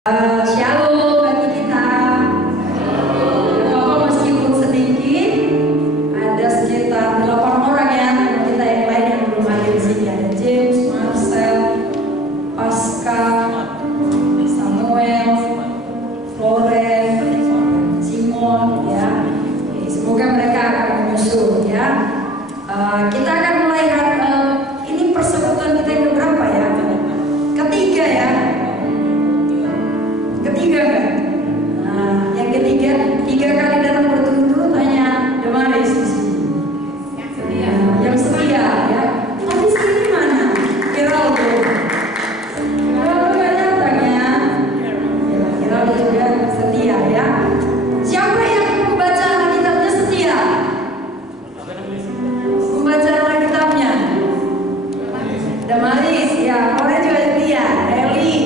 Shalom bagi kita. Bapak meskipun sedikit, ada sekitar 8 orang ya teman kita yang lain yang belum hadir di sini. Ada James, Marcel, Pasca, Samuel, Floren, Simon ya. Semoga mereka akan menyusul ya. Kita akan mulai ini persekutuan kita yang berapa ya? Ketiga ya. Ketiga kan? Nah, yang ketiga, 3 kali datang berturut-turut hanya Damaris di sini. Yang setia. Yang setia ya. Tapi sini mana? Geraldo. Geraldo nggak datang ya. Geraldo juga setia ya. Siapa yang membaca Alkitabnya setia? Membaca Alkitabnya. Damaris ya. Orang juga setia. Eli.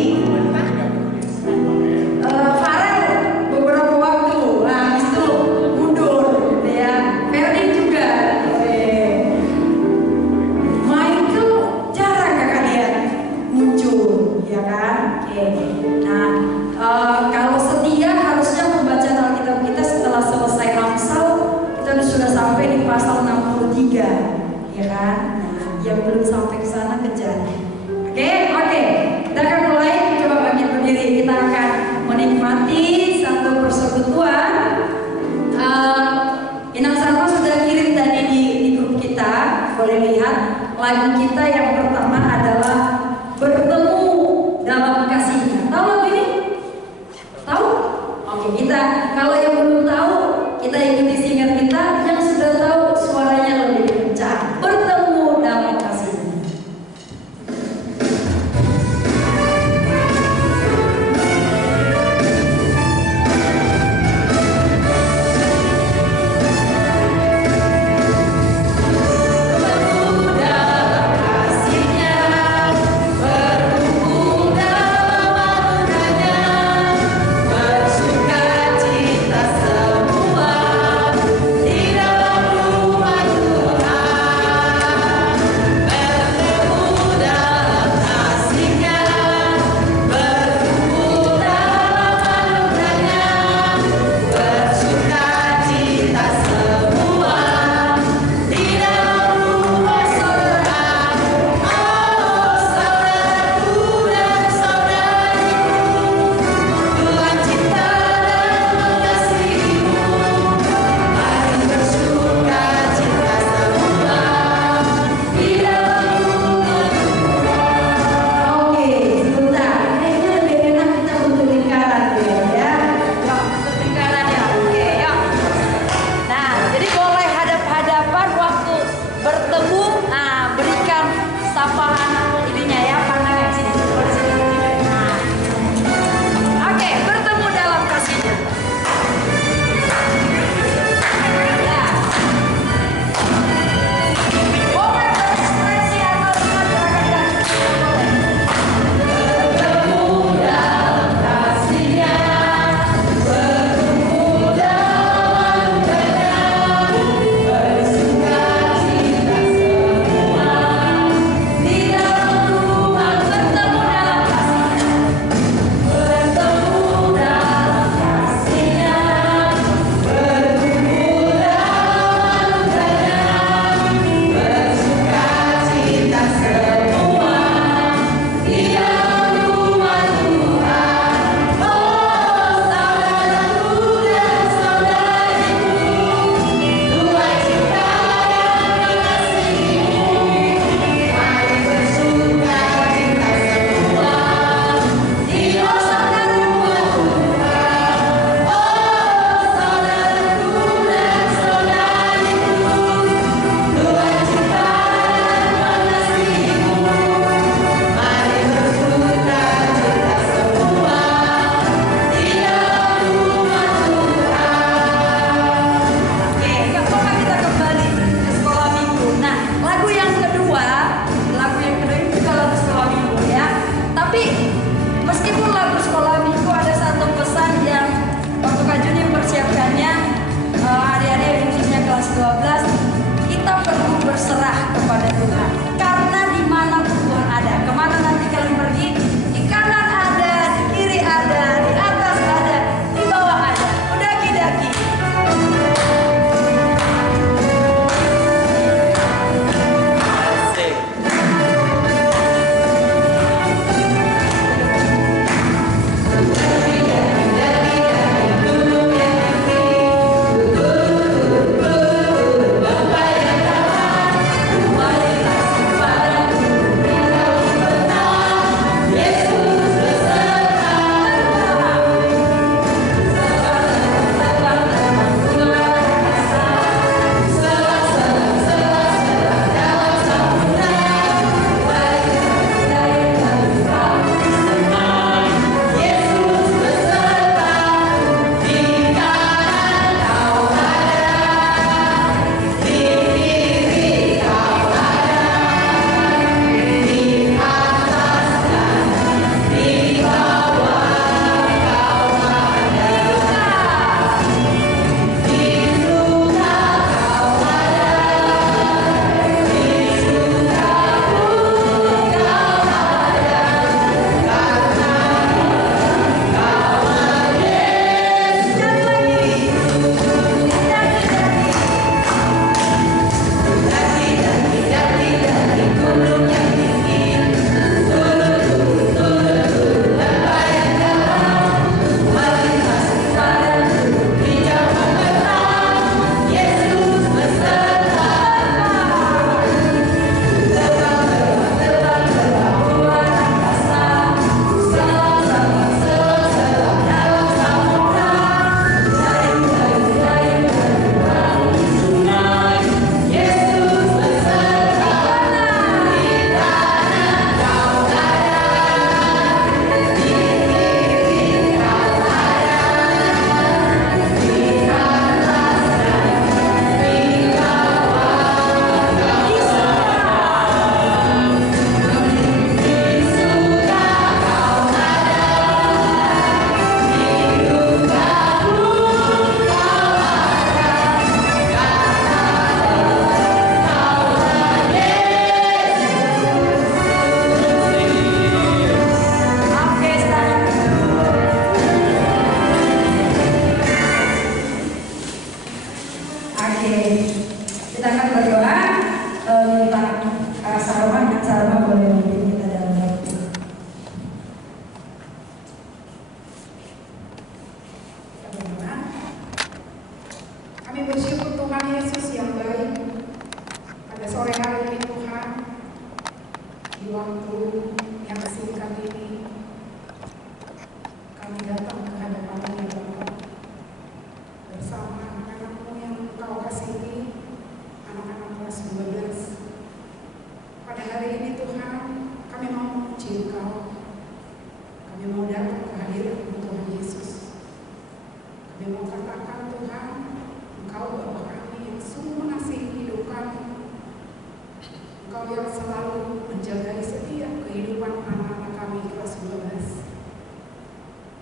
Kalau setia harusnya pembacaan Alkitab kita setelah selesai Amsal kita sudah sampai di pasal 63 ya kan? Nah, yang belum sampai ke sana kejar. Oke. Kita akan mulai, coba bangkit berdiri. Kita akan menikmati satu persekutuan. Inang Sarma sudah kirim tadi di grup kita. Boleh lihat lagu kita yang pertama adalah Bertemu Dalam Kasih-Nya. Tahu lagu ini? Tahu? Oke, kita kalau yang belum tahu, kita ikuti singer kita. Yang sudah tahu suaranya lebih kencang. Bertemu dalam kasih-Nya. Bertemu dalam kasih.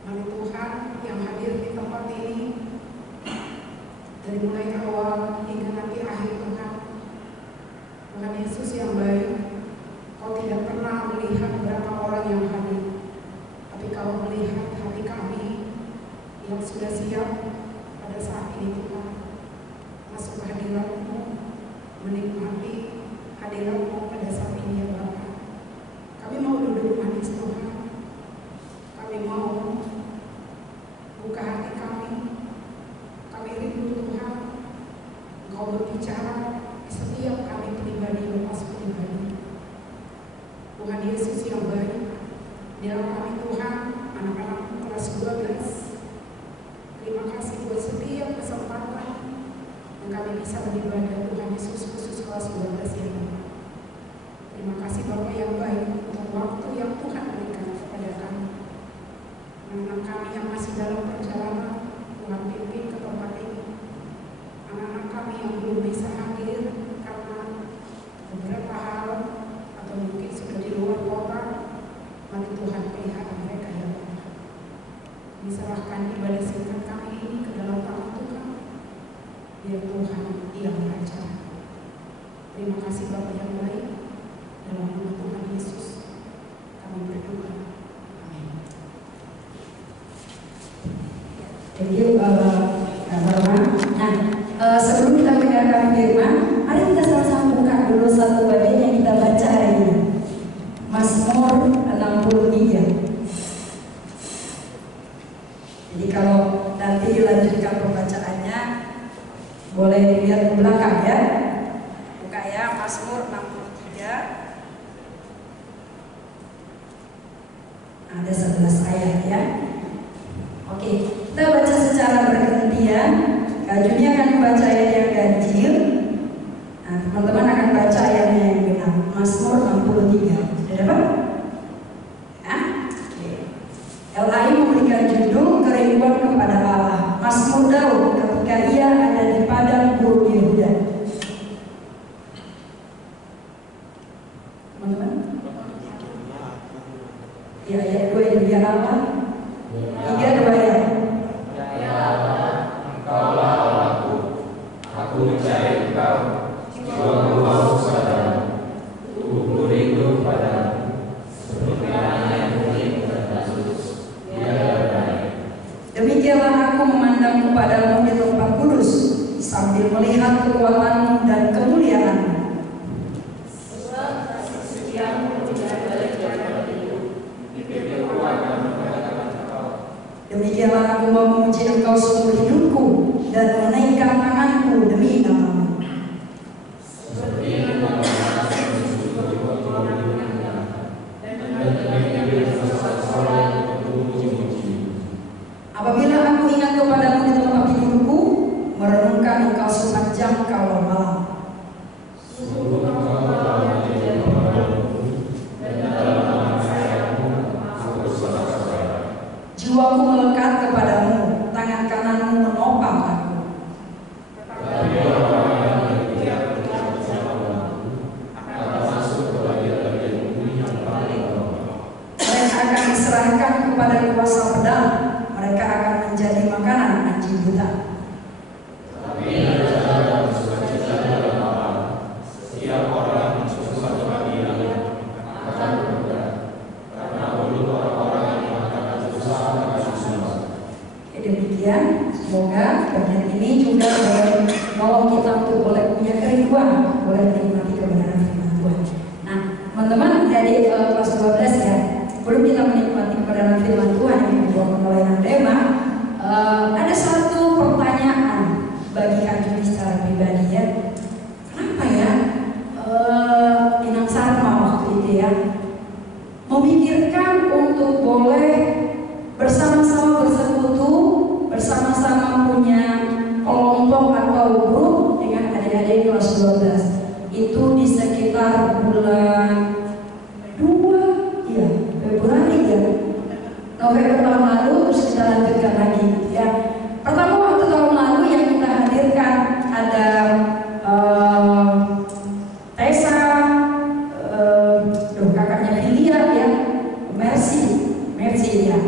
Mari Tuhan yang hadir di tempat ini, dari mulai awal hingga nanti akhir Tuhan. Tuhan Yesus yang baik, Kau tidak pernah melihat berapa orang yang hadir, tapi Kau melihat hati kami yang sudah siap pada saat ini Tuhan. Masuk ke hadirat-Mu, menikmati hadirat-Mu pada saat ini ya Bapa. Kami mau duduk manis Tuhan. Kami mau buka hati kami. Kami rindu Tuhan, Engkau berbicara setiap kami pribadi lepas pribadi. Tuhan Yesus yang baik, dalam kami Tuhan, anak-anak kelas 12. Terima kasih buat setiap kesempatan yang kami bisa beribadah Tuhan Yesus khusus kelas 12 ini. Terima kasih Bapak yang baik untuk waktu yang Tuhan berikan kepada kami. Anak-anak kami yang masih dalam perjalanan, Tuhan pimpin ke tempat ini. Anak-anak kami yang belum bisa hadir karena beberapa hal atau mungkin sudah di luar kota, mari Tuhan pelihara mereka ya Bapak. Diserahkan ibadah singkat kami ini ke dalam tangan Tuhan, biar Tuhan yang mengajar. Terima kasih Bapak yang baik, dalam nama Tuhan Yesus kami berdoa. Amin. Thank you Kak Barman. Nah, sebelum kita mendengarkan firman, mari kita sama-sama buka dulu satu bagian yang kita baca hari ini. Mazmur 63. Jadi kalau nanti dilanjutkan pembacaannya, boleh dilihat ke belakang ya. Buka ya, Mazmur 63. Ada 11 ayat ya. Oke, kita baca secara bergantian. Kak Juni akan membaca ayat yang ganjil. Nah, teman-teman akan baca ayatnya yang genap. Mazmur 63. Sudah dapat? Ya? Oke. LAI memberikan judul Kerinduan kepada Allah. Mazmur Daud ketika ia ada di padang gurun Yehuda. Teman-teman? Ya, ayat 2 ini biar Allah. 3 2 ya. Engkaulah Allahku, aku mencari Engkau, jiwaku haus padamu, tubuhku rindu padamu, seperti anak yang murid dan Yesus, dia baik. Demikianlah aku memandang kepadamu di tempat kudus, sambil melihat kekuatanmu dan kemuliaanmu. Demikianlah aku memuji Engkau seumur hidupku dan menaikkan tanganku demi nama-Mu. Apabila aku ingat kepadamu di tempat tidurku, merenungkan Engkau sepanjang kalau malam. Jiwaku melekat kepadamu, tangan kananmu menopang aku. Mereka akan diserahkan kepada kuasa pedang, mereka akan menjadi makanan anjing buta. Setiap orang yang susah bagi akan berubah, karena mulut orang-orang yang mengatakan susah akan susah. Demikian, semoga bagian ini juga boleh menolong kita untuk boleh punya kerinduan, boleh menikmati kebenaran firman Tuhan. Nah, teman-teman dari kelas 12 ya, sebelum kita menikmati kebenaran firman Tuhan yang dibawakan oleh Nandema, ada satu pertanyaan bagi Kak Juni secara pribadi ya. Kenapa ya Inang Sarma waktu itu ya memikirkan untuk boleh bersama-sama bersekutu, bersama-sama punya kelompok atau grup dengan adik-adik kelas 12 itu di sekitar bulan 2 ya, Februari ya, November tahun lalu. Terus kita lanjutkan lagi ya. Pertama waktu tahun lalu yang kita hadirkan ada Tessa, kakaknya Filia ya, Mercy ya.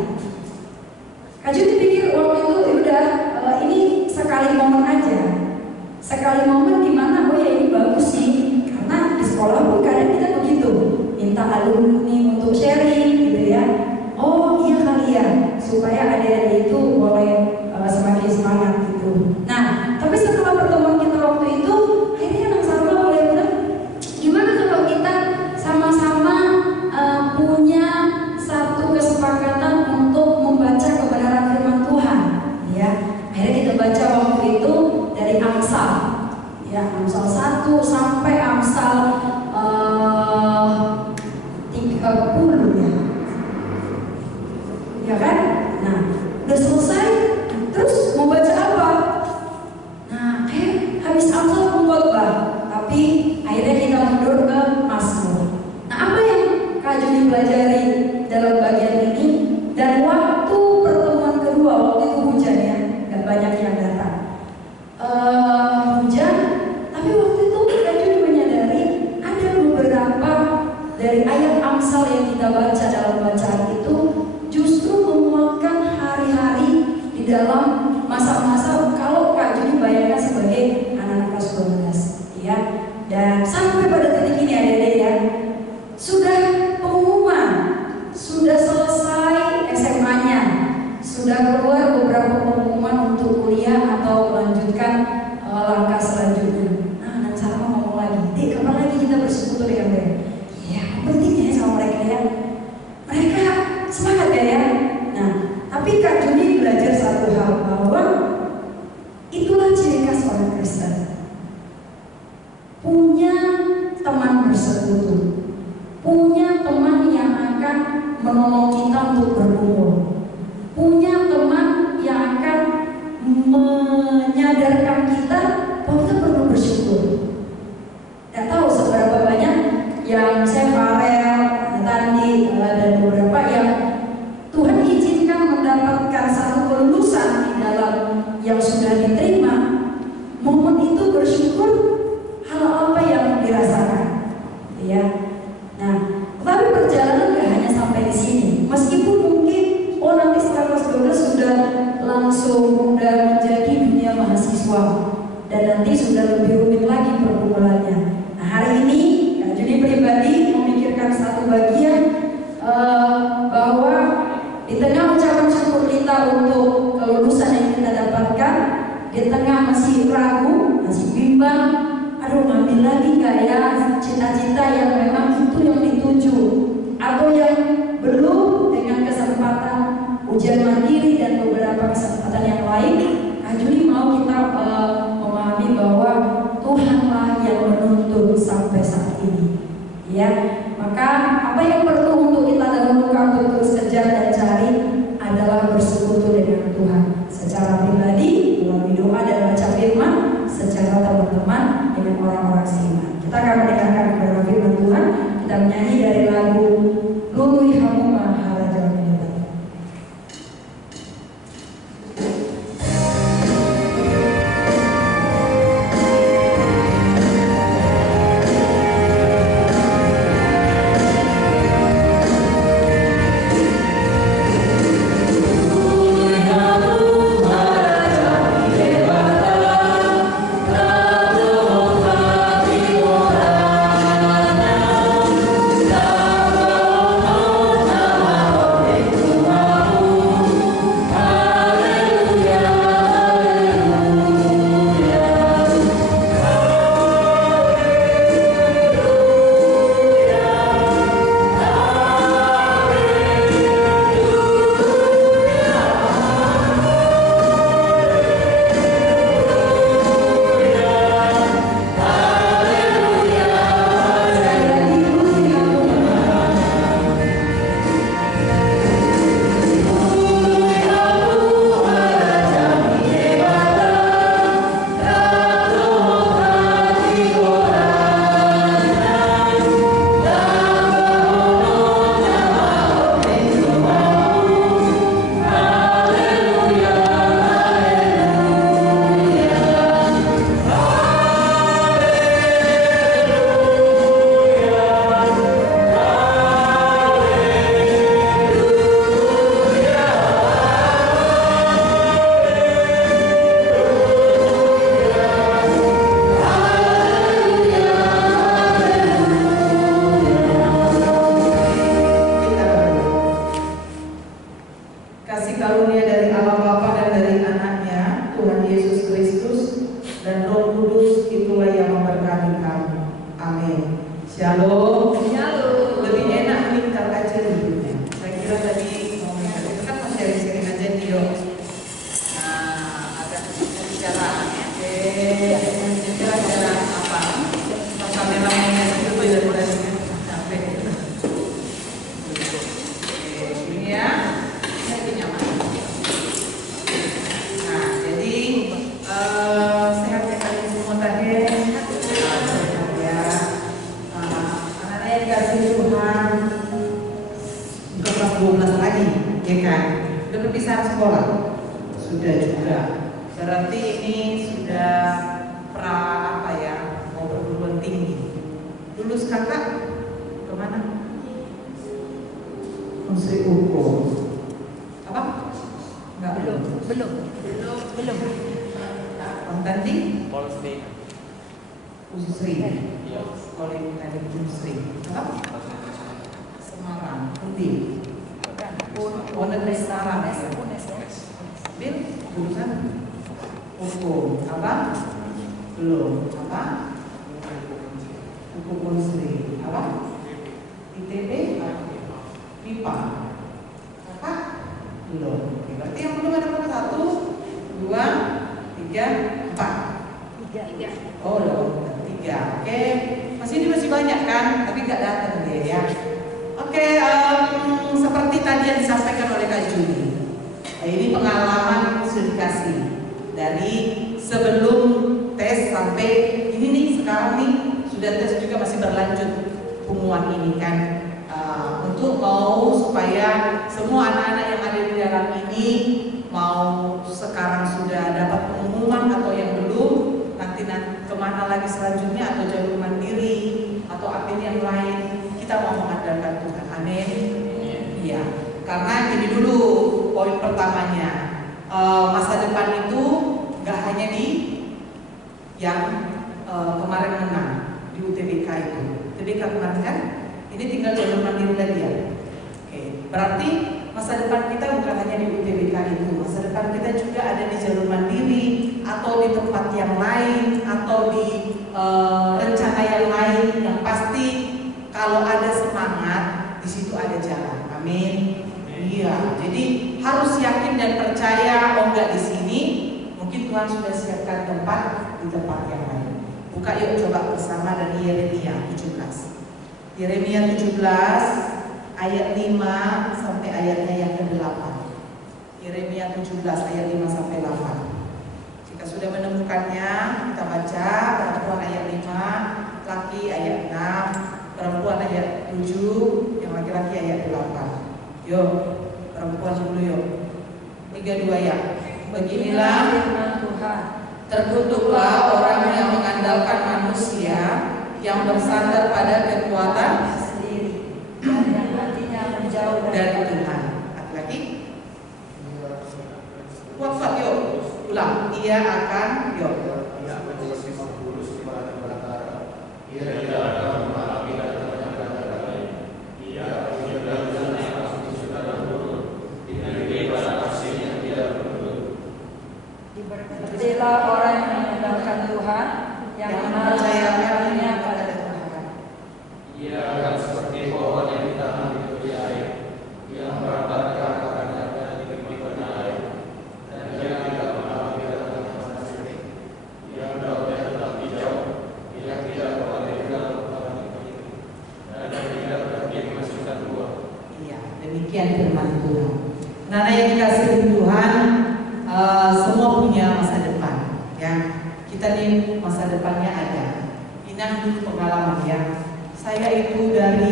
sampai Amsal 30 ya. Ya kan? Nah, udah selesai, terus mau baca apa? Nah, habis Amsal pengkhotbah, tapi akhirnya kita mundur ke Mazmur. Nah, apa yang Kak Juni pelajari dalam bagian ini? Dan waktu pertemuan kedua, waktu itu hujan ya, gak banyak yang datang. Hujan, tapi waktu itu Kak Juni menyadari ada beberapa dari ayat Amsal yang kita baca dalam bacaan itu justru menguatkan hari-hari di dalam masa-masa kalau Kak Juni bayangkan sebagai anak-anak kelas 12 ya. Dan sampai pada titik ini adik-adik ya, sudah pengumuman, sudah selesai SMA-nya, sudah keluar beberapa pengumuman untuk kuliah atau melanjutkan langkah selanjutnya. Nah, dan Salma ngomong lagi, Dek, kapan lagi kita bersekutu dengan mereka? Ya, pentingnya sama mereka ya. Mereka semangat ya. Nah, tapi Kak Juni belajar satu hal, bahwa itulah ciri khas orang Kristen. Punya teman bersekutu, punya teman yang akan menolong kita untuk berkumpul, punya teman yang akan menyadarkan kita bahwa kita perlu bersyukur. Gak tahu seberapa banyak yang saya Farel, Tandi, dan beberapa yang Tuhan izinkan mendapatkan satu kelulusan di dalam yang sudah diterima. Momen itu bersyukur hal apa yang dirasakan, ya. Nah, tapi perjalanan gak hanya sampai di sini. Meskipun mungkin nanti setelah kelas 12 sudah langsung menjadi dunia mahasiswa dan nanti sudah lebih rumit lagi pergumulannya. Nah, hari ini Kak Juni pribadi memikirkan satu bagian bahwa di tengah ucapan syukur kita untuk kelulusan yang kita dapatkan, di tengah masih ragu, masih bimbang, aduh ngambil lagi nggak ya cita-cita yang memang itu yang dituju, atau yang belum dengan kesempatan ujian mandiri dan beberapa kesempatan yang lain. Kak Juni mau kita memahami bahwa Tuhanlah yang menuntun sampai saat ini, ya. Maka apa yang perlu untuk kita dahulukan untuk terus kejar dan cari adalah bersekutu dengan Tuhan secara pribadi melalui doa dan baca firman, secara teman-teman dengan orang-orang seiman. Kita akan mendengarkan kepada firman Tuhan. Kita menyanyi dari lagu Lului Hamuma Harajawan Menyebut. Oh sekolah? Sudah juga. Berarti ini sudah mau perguruan tinggi. Lulus kakak kemana? Unsri hukum. Apa? Enggak, belum. Tadi? Polsek. Unsri. Iya. Politeknik Unsri. Apa? Semarang. Undi. Negeri Semarang. Bil, jurusan hukum. Apa? Belum. Apa? Hukum Unsri. Apa? ITB? MIPA. Apa? Belum. Oke, berarti yang belum ada berapa? 1, 2, 3, 4. 3. Oh, loh, 3. Oke. Ini masih banyak kan? Tapi nggak datang dia ya. Oke, seperti tadi yang disampaikan oleh Kak Juni. Ini pengalaman sudah dikasih dari sebelum tes sampai ini nih sekarang nih sudah tes juga masih berlanjut pengumuman ini kan. Untuk mau supaya semua anak-anak yang ada di dalam ini mau sekarang sudah dapat pengumuman atau yang belum nanti kemana lagi selanjutnya atau jalur mandiri atau apa yang lain kita mau mengandalkan Tuhan. Amin. Iya. Karena ini dulu poin pertamanya, masa depan itu gak hanya di yang kemarin menang di UTBK itu. UTBK kemarin kan? Ini tinggal jalur mandiri lagi ya. Oke, berarti masa depan kita bukan hanya di UTBK itu, masa depan kita juga ada di jalur mandiri atau di tempat yang lain atau di rencana yang lain. Yang pasti kalau ada semangat di situ ada jalan. Amin. Iya, jadi harus yakin dan percaya. Oh enggak, di sini mungkin Tuhan sudah siapkan tempat di tempat yang lain. Buka yuk coba bersama dari Yeremia 17. Yeremia 17 ayat 5 sampai ayatnya yang ke-8. Yeremia 17 ayat 5 sampai 8. Jika sudah menemukannya, kita baca. Perempuan ayat 5, laki ayat 6, perempuan ayat 7, yang laki-laki ayat 8. Yuk, perempuan dulu yuk. 3-2 ya. Beginilah firman Tuhan. terkutuklah orang yang mengandalkan manusia, yang bersandar pada kekuatan Sendiri dan yang hatinya menjauh dari Tuhan. Lagi-lagi. Kuat yuk. Ulang. Ia akan yuk. Diberkatilah orang yang mengandalkan Tuhan, yang mempercayakan hatinya kepada pada Tuhan. Ia akan seperti pohon yang ditanam di tepi air, yang merambat ke akarnya di tepi air, dan ia tidak mengalami datangnya panas terik. Yang daunnya tetap hijau, ia tidak menghadirkan perubahan iklim, dan tidak berhenti menghasilkan buah. Iya, demikian firman Tuhan. Nana yang dikasihi Tuhan, semua punya masa depan, ya. Kita nih masa depannya ada. Inang dulu pengalaman ya. Saya itu dari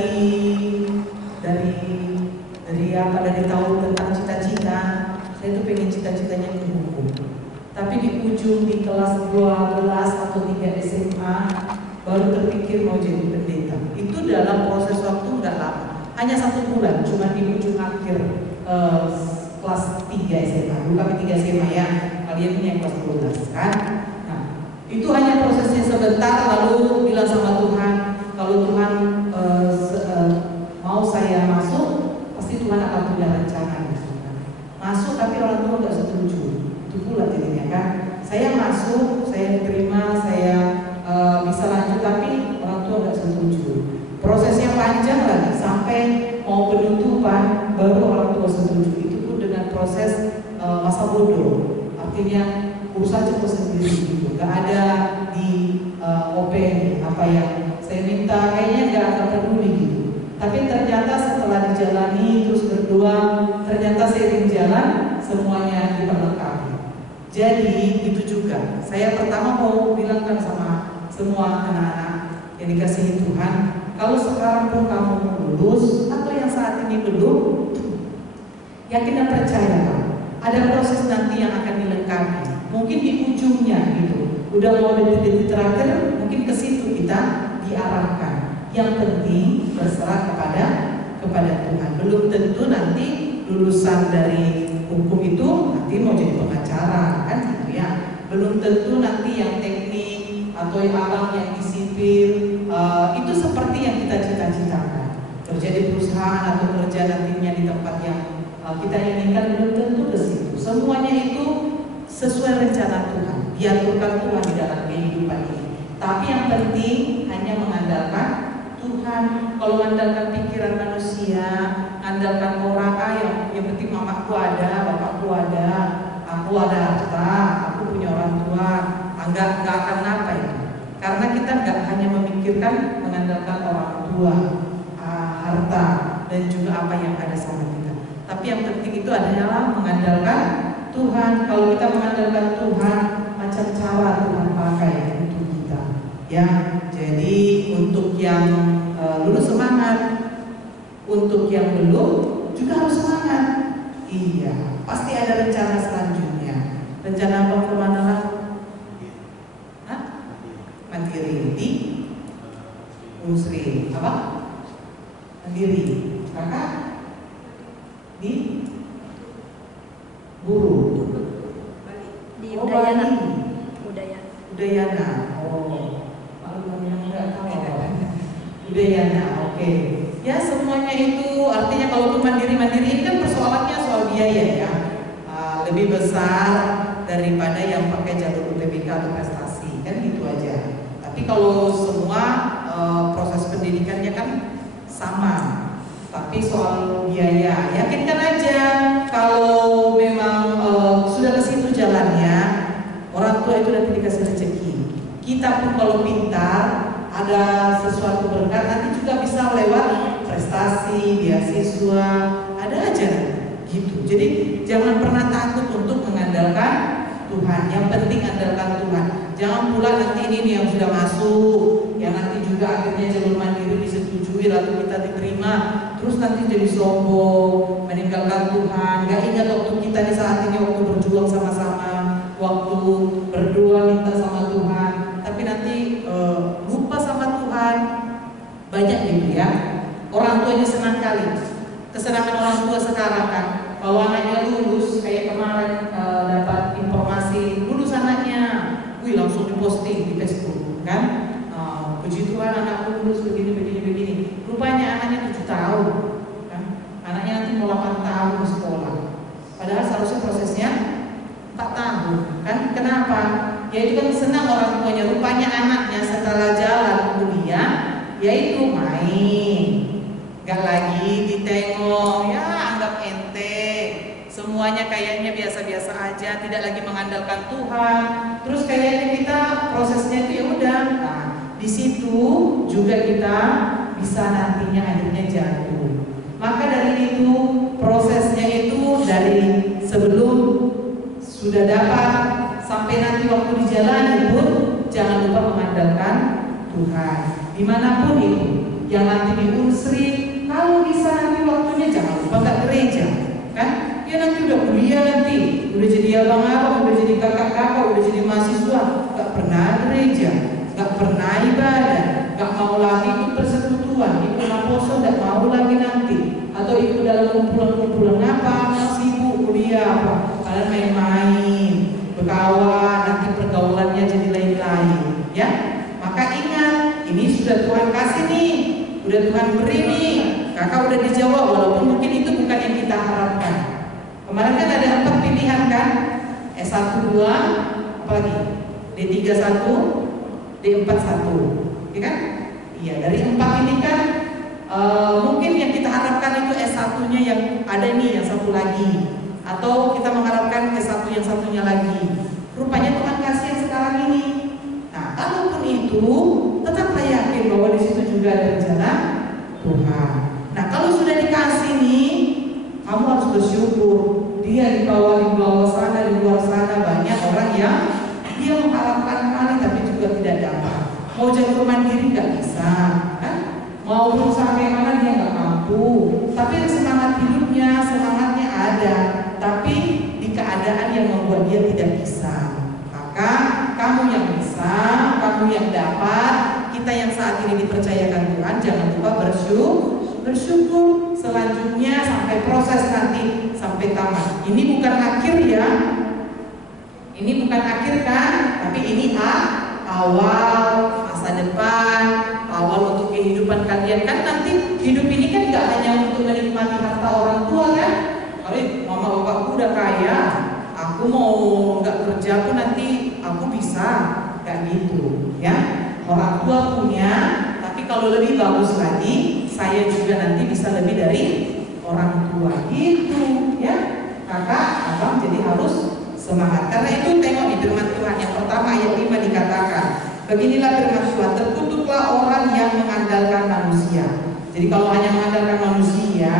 tahu tentang cita-cita. Saya itu pengen cita-citanya ke hukum. Tapi di ujung di kelas 12 atau 3 SMA baru terpikir mau jadi pendeta. Itu dalam proses waktu nggak lama, hanya 1 bulan, cuma di ujung akhir kelas 3 SMA. Dulu kami 3 SMA ya, kalian ini yang kelas 12 kan. Nah, itu hanya prosesnya sebentar, lalu bilang sama Tuhan, kalau Tuhan mau saya masuk, pasti Tuhan akan punya rencana. Masuk tapi orang tua nggak setuju, itu pula jadinya kan. Saya masuk, saya diterima, saya bisa lanjut, tapi orang tua nggak setuju. Prosesnya panjang lagi sampai mau penutupan baru orang tua setuju. Itu pun dengan proses masa bodoh, artinya urusan cepat sendiri gitu. Gak ada di OP apa yang saya minta, kayaknya gak akan peduli gitu. Tapi ternyata setelah dijalani terus berdoa, ternyata seiring jalan semuanya diperlengkapi. Jadi itu juga saya pertama mau bilangkan sama semua anak-anak yang dikasihi Tuhan, kalau sekarang pun kamu lulus atau yang saat ini belum, yakin dan percaya ada proses nanti yang akan dilengkapi. Mungkin di ujungnya gitu, udah mau detik-detik terakhir, mungkin ke situ kita diarahkan. Yang penting berserah kepada Tuhan. Belum tentu nanti lulusan dari hukum itu nanti mau jadi pengacara, kan gitu ya. Belum tentu nanti yang teknik atau yang abang yang di sipil itu seperti yang kita cita-citakan. Kerja di perusahaan atau kerja nantinya di tempat yang kita inginkan, belum tentu ke situ. Semuanya itu sesuai rencana Tuhan, diaturkan Tuhan di dalam kehidupan ini. Tapi yang penting hanya mengandalkan Tuhan. Kalau mengandalkan pikiran manusia, mengandalkan orang, yang penting mamaku ada, bapakku ada, aku ada harta, aku punya orang tua, enggak akan apa itu. Karena kita enggak hanya memikirkan mengandalkan orang tua, harta, dan juga apa yang ada sama kita. Tapi yang penting itu adalah mengandalkan Tuhan. Kalau kita mengandalkan Tuhan, macam cara Tuhan pakai untuk kita. Ya, jadi untuk yang lulus semangat, untuk yang belum juga harus semangat. Iya, pasti ada rencana selanjutnya. Rencana apa kemana lah? Mandiri di Unsri apa? Mandiri. Kakak di guru di Oh, Udayana. Bali. Udayana. Oh, malu yang nggak tahu. Udayana, oke. Ya semuanya itu artinya kalau untuk mandiri ini kan persoalannya soal biaya ya. Lebih besar daripada yang pakai jalur UTBK atau prestasi, kan gitu aja. Tapi kalau semua proses pendidikannya kan sama. Tapi soal biaya, yakinkan aja kalau memang sudah ke situ jalannya, orang tua itu nanti dikasih rezeki. Kita pun kalau pintar, ada sesuatu berkat nanti juga bisa lewat prestasi, beasiswa, ada aja gitu. Jadi jangan pernah takut untuk mengandalkan Tuhan. Yang penting andalkan Tuhan. Jangan pula nanti ini yang sudah masuk, yang nanti juga akhirnya jalur mandiri disetujui lalu kita diterima, terus nanti jadi sombong, meninggalkan Tuhan. Gak ingat waktu kita di saat ini waktu berjuang sama-sama, waktu berdoa minta sama Tuhan, tapi nanti lupa sama Tuhan. Banyak gitu ya. Orang tuanya senang kali. Kesenangan orang tua sekarang kan, kalau anaknya lulus, kayak kemarin dapat informasi lulus anaknya, wih langsung diposting di Facebook kan. Puji Tuhan anakku lulus begini. Rupanya anaknya 7 tahun kan? Anaknya nanti mau 8 tahun di sekolah. Padahal seharusnya prosesnya 4 tahun kan. Kenapa? Ya itu kan senang orang tuanya. Rupanya anaknya setelah jalan kuliah yaitu main, gak lagi ditengok, ya anggap ente, semuanya kayaknya biasa-biasa aja, tidak lagi mengandalkan Tuhan. Terus kayaknya kita prosesnya itu ya udah. Nah, di situ juga kita bisa nantinya akhirnya jatuh. Maka dari itu prosesnya itu dari sebelum sudah dapat sampai nanti waktu dijalani pun jangan lupa mengandalkan Tuhan. Dimanapun itu, yang nanti di Unsri, kalau bisa nanti waktunya jangan lupa ke gereja, kan? Ya nanti udah kuliah nanti, udah jadi abang-abang, udah jadi kakak-kakak, udah jadi mahasiswa, gak pernah gereja, gak pernah ibadah, gak mau lagi ikut persekutuan, ikut maposo, gak mau lagi nanti, atau ikut dalam kumpulan-kumpulan apa, sibuk kuliah apa, kalian main-main, berkawan, nanti pergaulannya jadi lain-lain, ya. Maka ingat, ini sudah Tuhan kasih nih, udah Tuhan beri nih, kakak udah dijawab walaupun mungkin itu bukan yang kita harapkan. Kemarin kan ada 4 pilihan kan, S1 2, apa lagi? D3 1, D4 1, ya kan? Iya, dari 4 ini kan mungkin yang kita harapkan itu S1-nya yang ada nih, yang satu lagi, atau kita mengharapkan S1 yang satunya lagi. Rupanya Tuhan kasih yang sekarang ini. Nah, kalaupun itu tetaplah yakin bahwa di situ juga ada rencana Tuhan. Nah, kalau sudah dikasih nih, kamu harus bersyukur. Dia di bawah sana, di luar sana banyak orang yang dia mengharapkan kali tapi juga tidak dapat. Mau jalur mandiri nggak bisa, kan? Mau berusaha kayak mana dia nggak mampu. Tapi semangat hidupnya, semangatnya ada. Tapi keadaan yang membuat dia tidak bisa. Maka kamu yang bisa, kamu yang dapat, kita yang saat ini dipercayakan Tuhan, jangan lupa bersyukur. Selanjutnya sampai proses nanti sampai tamat. Ini bukan akhir ya. Ini bukan akhir kan, tapi ini awal masa depan, awal untuk kehidupan kalian. Kan nanti hidup ini kan gak hanya untuk menikmati harta orang tua kan. Kalau mama bapakku udah kaya, aku mau gak kerja pun nanti aku bisa, gak gitu ya. Orang tua punya, tapi kalau lebih bagus lagi, saya juga nanti bisa lebih dari orang tua gitu ya. Kakak, abang jadi harus semangat. Karena itu tengok di firman Tuhan yang pertama ayat 5 dikatakan, beginilah firman Tuhan, terkutuklah orang yang mengandalkan manusia. Jadi kalau hanya mengandalkan manusia,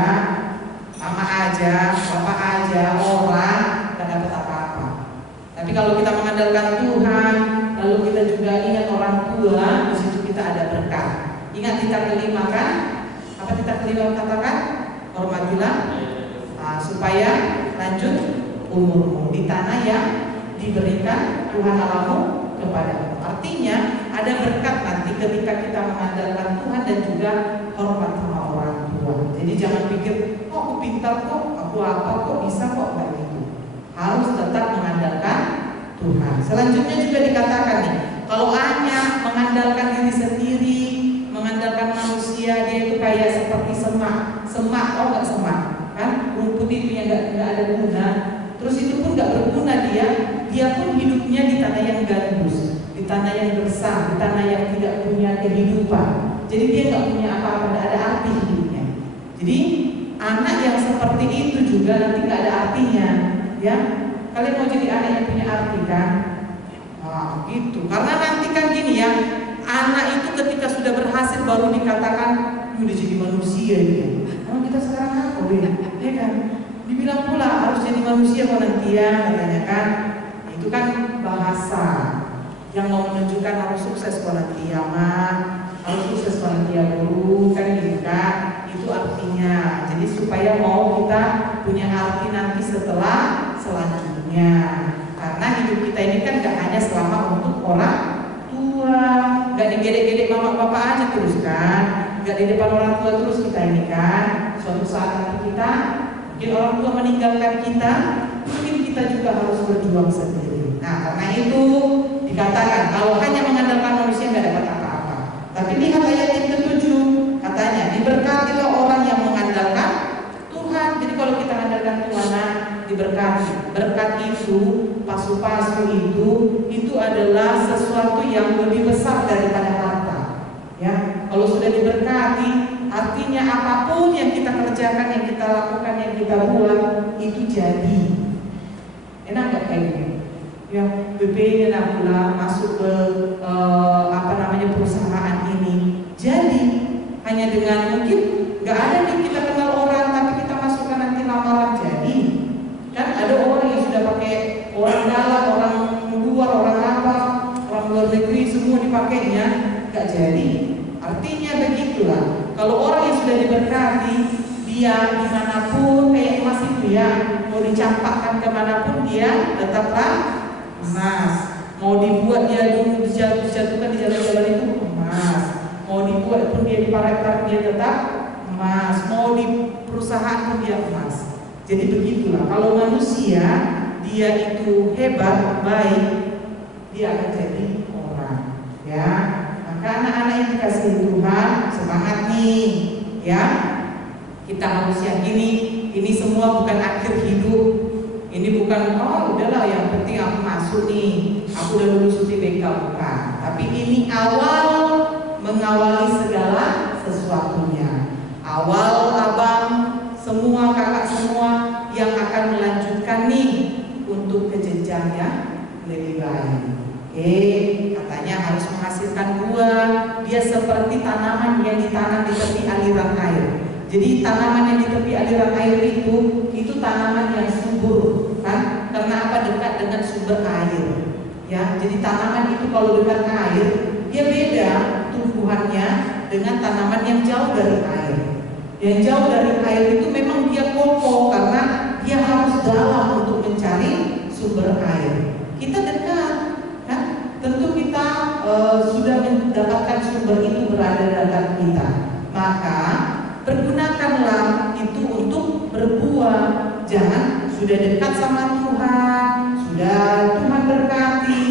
mama aja, bapak aja, orang, gak dapat apa-apa. Tapi kalau kita mengandalkan Tuhan, lalu kita juga ingat orang tua, di situ kita ada berkat. Ingat kita kelima kan? Apa kita kelima katakan? Hormatilah, supaya lanjut umurmu di tanah yang diberikan Tuhan Allahmu kepadamu. Artinya ada berkat nanti ketika kita mengandalkan Tuhan dan juga hormat sama orang tua. Jadi jangan pikir, oh aku pintar kok, aku apa kok bisa kok, enggak gitu. Harus tetap mengandalkan Tuhan. Selanjutnya juga dikatakan nih, kalau hanya mengandalkan diri sendiri, mengandalkan manusia, dia itu kayak seperti semak, oh nggak semak, kan? Rumput itu yang nggak ada guna. Terus itu pun gak berguna dia pun hidupnya di tanah yang gandus, di tanah yang gersang, di tanah yang tidak punya kehidupan. Jadi dia gak punya apa-apa, gak ada arti hidupnya. Jadi anak yang seperti itu juga nanti gak ada artinya, ya. Kalian mau jadi anak yang punya arti kan? Nah, gitu. Karena nanti kan gini ya, anak itu ketika sudah berhasil baru dikatakan udah jadi manusia gitu. Emang kita sekarang apa ya kan? Dibilang pula harus jadi manusia kok nanti ya, katanya kan. Itu kan bahasa yang mau menunjukkan harus sukses kok nanti ya mah, harus sukses kok nanti ya guru, kan gitu kan. Itu artinya. Jadi supaya mau kita punya arti nanti setelah selanjutnya. Karena hidup kita ini kan gak hanya selama untuk orang tua, gak digedek-gedek mama bapak aja terus kan, gak di depan orang tua terus kita ini kan. Suatu saat nanti kita mungkin orang tua meninggalkan kita, mungkin kita juga harus berjuang sendiri. Nah, karena itu dikatakan kalau hanya mengandalkan manusia nggak dapat apa-apa. Tapi lihat ayat yang ke-7, katanya diberkatilah orang yang mengandalkan Tuhan. Jadi kalau kita mengandalkan Tuhan, nah, diberkati. Berkat itu, pasu-pasu itu adalah sesuatu yang lebih besar daripada harta. Ya, kalau sudah diberkati, artinya apapun yang kita kerjakan, yang kita lakukan, yang kita buat itu jadi. Enak gak kayak gini? Ya, BP enak pula masuk ke perusahaan ini. Jadi hanya dengan mungkin gak ada nih kita kenal orang, tapi kita masukkan nanti lamaran jadi. Kan ada orang yang sudah pakai orang dalam, orang luar, orang apa, orang luar negeri semua dipakainya, gak jadi. Artinya begitulah. Kalau orang yang sudah diberkati, dia dimanapun kayak emas itu ya, mau dicampakkan kemanapun dia tetaplah emas. Mau dibuat dia dulu dijatuhkan di jalan-jalan itu emas. Mau dibuat pun dia diparet-paret dia tetap emas. Mau di perusahaan pun dia emas. Jadi begitulah. Kalau manusia dia itu hebat, baik, dia akan jadi orang. Ya. Maka anak-anak yang dikasihi Tuhan, semangat nih, ya. Kita harus yakini ini semua bukan akhir hidup. Ini bukan oh udahlah yang penting aku masuk nih, aku udah lulus UTBK, bukan. Tapi ini awal mengawali segala sesuatunya. Awal abang semua, kakak semua yang akan melanjutkan nih untuk ke jenjang yang lebih baik. Katanya harus menghasilkan buah. Dia seperti tanaman yang ditanam di tepi aliran air. Jadi tanaman yang di tepi aliran air itu tanaman yang subur, kan? Karena apa? Dekat dengan sumber air. Ya, jadi tanaman itu kalau dekat air, dia beda tumbuhannya dengan tanaman yang jauh dari air. Yang jauh dari air itu memang dia kokoh karena dia harus dalam untuk mencari sumber air. Kita dekat, kan? Tentu kita sudah mendapatkan sumber itu berada di dekat kita. Maka pergunakanlah itu untuk berbuah. Jangan sudah dekat sama Tuhan, sudah Tuhan berkati,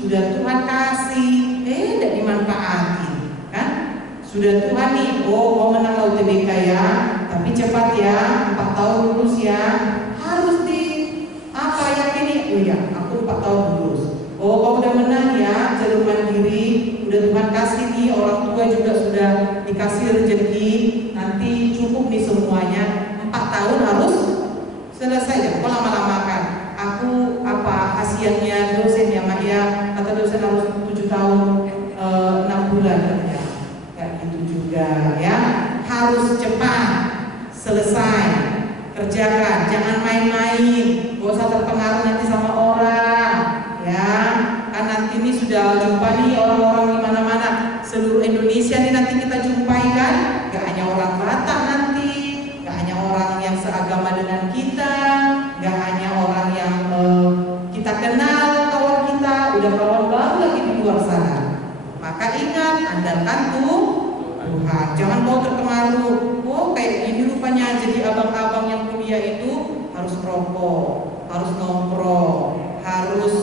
sudah Tuhan kasih, tidak dimanfaati, kan? Sudah Tuhan nih, mau menang UTBK ya, tapi cepat ya, 4 tahun lulus ya, harus di apa yakini? Oh ya, aku 4 tahun lulus. Oh, kau udah menang ya, jalur mandiri, udah Tuhan kasih nih, orang tua juga sudah dikasih rezeki, nanti cukup nih semuanya, 4 tahun harus selesai ya, kok lama-lamakan. Aku apa kasihannya dosen ya Mak ya, kata dosen harus 7 tahun 6 bulan ya. Kayak gitu juga ya, harus cepat selesai, kerjakan, jangan main-main, gak usah terpengaruh nanti sama orang ya, kan nanti ini sudah jumpa nih orang-orang di mana-mana seluruh Indonesia nih nanti kita jumpai kan, gak hanya orang Batak nanti, gak hanya orang yang seagama dengan kita, gak hanya orang yang kita kenal, kawan kita, udah kawan baru lagi di luar sana. Maka ingat, andalkan Tuhan, jangan mau terpengaruh. Oh kayak gini rupanya jadi abang-abang yang kuliah itu harus rokok, harus nongkrong, harus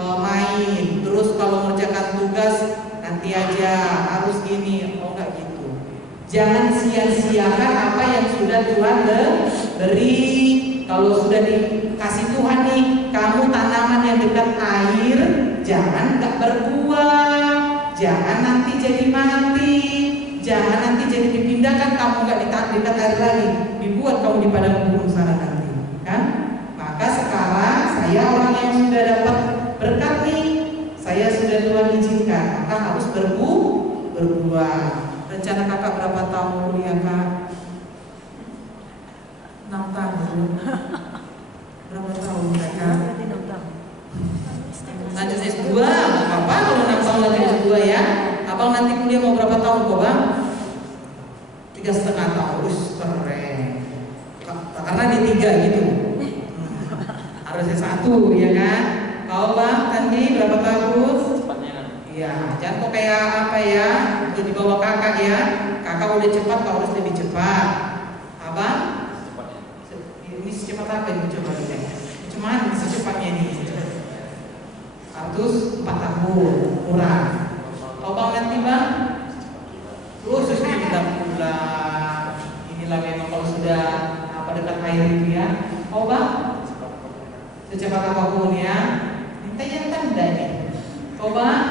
main, terus kalau mengerjakan tugas nanti aja harus gini. Oh enggak gitu. Jangan sia-siakan apa yang sudah Tuhan beri. Kalau sudah dikasih Tuhan nih, kamu tanaman yang dekat air, jangan enggak berbuah, jangan nanti jadi mati, jangan nanti jadi dipindahkan, kamu enggak dekat air lagi, dibuat kamu di padang gurun sana nanti, kan? Maka sekarang saya orang yang sudah dapat berkat nih, saya sudah Tuhan izinkan, maka harus berbuah. Rencana kakak berapa tahun kuliah kak? 6 tahun. Berapa tahun kakak? Lanjut S2, nggak apa-apa kalau 6 tahun lanjut S2 ya. Abang nanti kuliah mau berapa tahun kok bang? 3,5 tahun, keren. Karena di 3 gitu. Harus S1 ya kan? Kau bang, Tandi berapa tahun? Iya, jangan kok kayak apa ya, untuk di bawah kakak ya. Kakak udah cepat, kau harus lebih cepat. Abang? Ini secepat apa ini coba lihat? Cuman secepatnya ini. Harus 4 tahun kurang. Kau bang nanti bang? Khusus di bulan. Inilah memang kalau sudah apa dekat air itu ya. Kau bang? Secepat apapun ya. Minta yang tanda nih. Kau bang?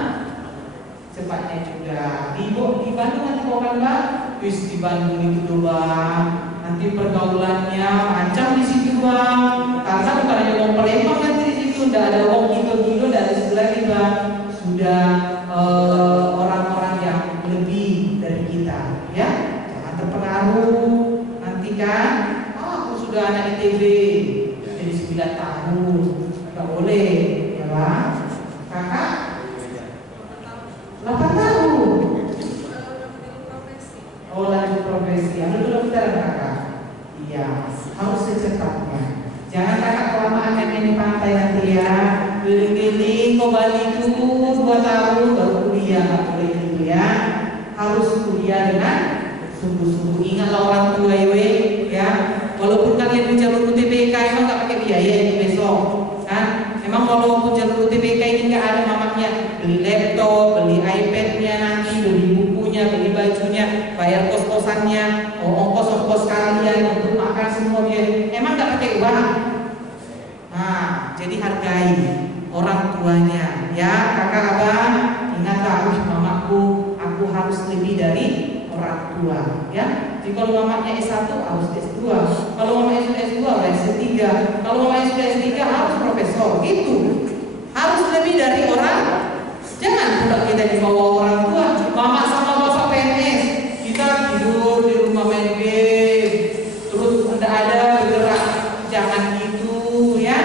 Cepatnya juga. Di Bandung nanti kau kan bang? Wis di Bandung itu tuh bang. Nanti pergaulannya macam di situ bang. Karena bukan hanya wong Palembang nanti di situ, tidak ada wong gitu-gitu dari sebelah lagi bang. Sudah orang-orang yang lebih dari kita, ya. Jangan terpengaruh. Nanti kan, aku sudah anak ITB jadi 9 tahun, nggak boleh, ya bang. Kakak 8 tahun. Oh lanjut profesi, ambil dulu bentar kakak. Iya, harus secepatnya. Jangan kakak kelamaan main di pantai nanti ya. Keliling-keliling ke Bali itu 2 tahun baru kuliah, nggak boleh gitu ya. Harus kuliah dengan sungguh-sungguh. Ingatlah orang tua ya. Walaupun kalian punya jalur UTBK emang nggak pakai biaya ini besok, kan? Emang walaupun jalur UTBK ini nggak ada mamanya beli laptop, beli iPad-nya nanti, beli bukunya, beli bajunya, bayar kos-kosannya, ongkos-ongkos kalian untuk makan semua dia. Emang nggak pakai uang? Nah, jadi hargai orang tuanya, ya kakak abang. Ingatlah, mamaku, aku harus lebih dari orang tua, ya. Jadi kalau mamanya S1 harus S2, kalau mamanya sudah S2 harus S3, kalau mamanya sudah S3 harus profesor, gitu. Harus lebih dari orang. Jangan pula kita dibawa orang tua, mama sama bapak PNS, kita tidur di rumah main game, terus tidak ada bergerak. Jangan gitu ya.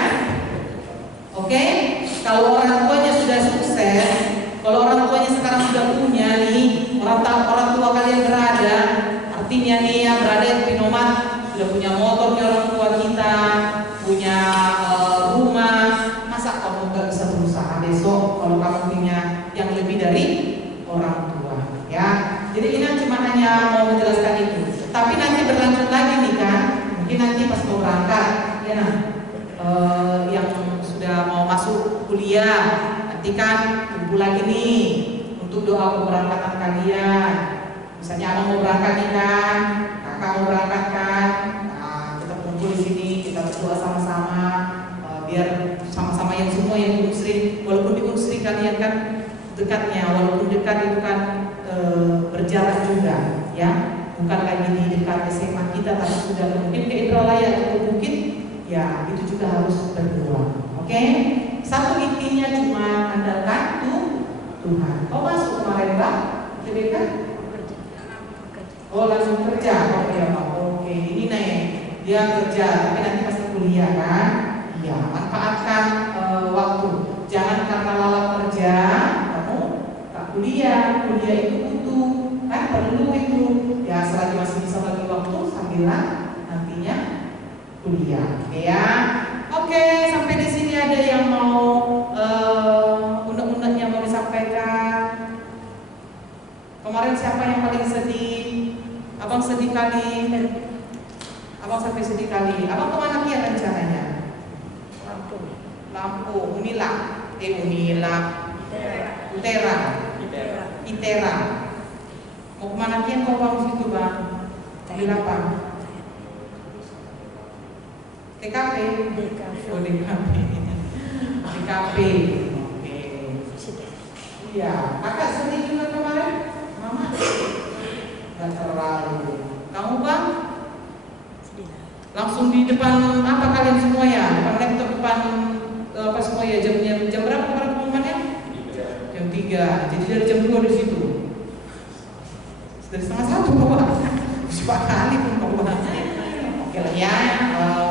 Oke? Kalau orang tuanya sudah sukses, kalau orang tuanya sekarang sudah punya nih, orang tua kalian berada, artinya nih yang berada di Pinomat sudah punya motornya orang tua kita, punya rumah nggak bisa berusaha besok kalau kamu punya yang lebih dari orang tua, ya. Jadi ini cuma hanya mau menjelaskan itu. Tapi nanti berlanjut lagi nih kan, mungkin nanti pas mau berangkat, ya, yang sudah mau masuk kuliah, nanti kan kumpul lagi nih untuk doa keberangkatan kalian. Misalnya abang mau berangkat nih kan, kakak mau berangkat kan, nah, kita kumpul di sini, kita berdoa sama-sama, biar sama-sama yang semua yang di Unsri, walaupun di Unsri kalian kan dekatnya, walaupun dekat itu kan berjarak juga, ya, bukan lagi di dekat SMA kita, tapi sudah mungkin ke Indralaya atau mungkin, ya itu juga harus berdoa. Oke? Satu intinya cuma andalkan Tuhan. Kau masuk kemarin Pak? TBK? Oh langsung kerja, oke Pak. Oke, ini nih dia kerja, tapi nanti pasti kuliah kan? Iya, manfaatkan waktu. Jangan karena lalap kerja, kamu tak kuliah. Kuliah itu butuh, kan perlu itu. Ya selagi masih bisa bagi waktu, sambillah nantinya kuliah. Oke ya. Oke, sampai di sini ada yang mau undang-undangnya mau disampaikan. Kemarin siapa yang paling sedih? Abang sedih kali. Abang sampai sedih kali. Abang kemana kia rencananya? Lampung, Unila, Utera. Mau kemana kian kau bang situ bang? Di apa? TKP. Oh DKP. Oke. Iya, kakak sedih juga kemarin? Mama? Gak terlalu. Kamu bang? Langsung di depan apa kalian semua ya? Depan laptop, depan apa semua ya? Jam berapa kemarin pengumumannya? Jam 3. Jadi dari jam 2 di situ. Dari setengah 1 bawa. Cepat kali pun bawa. Oke lah ya,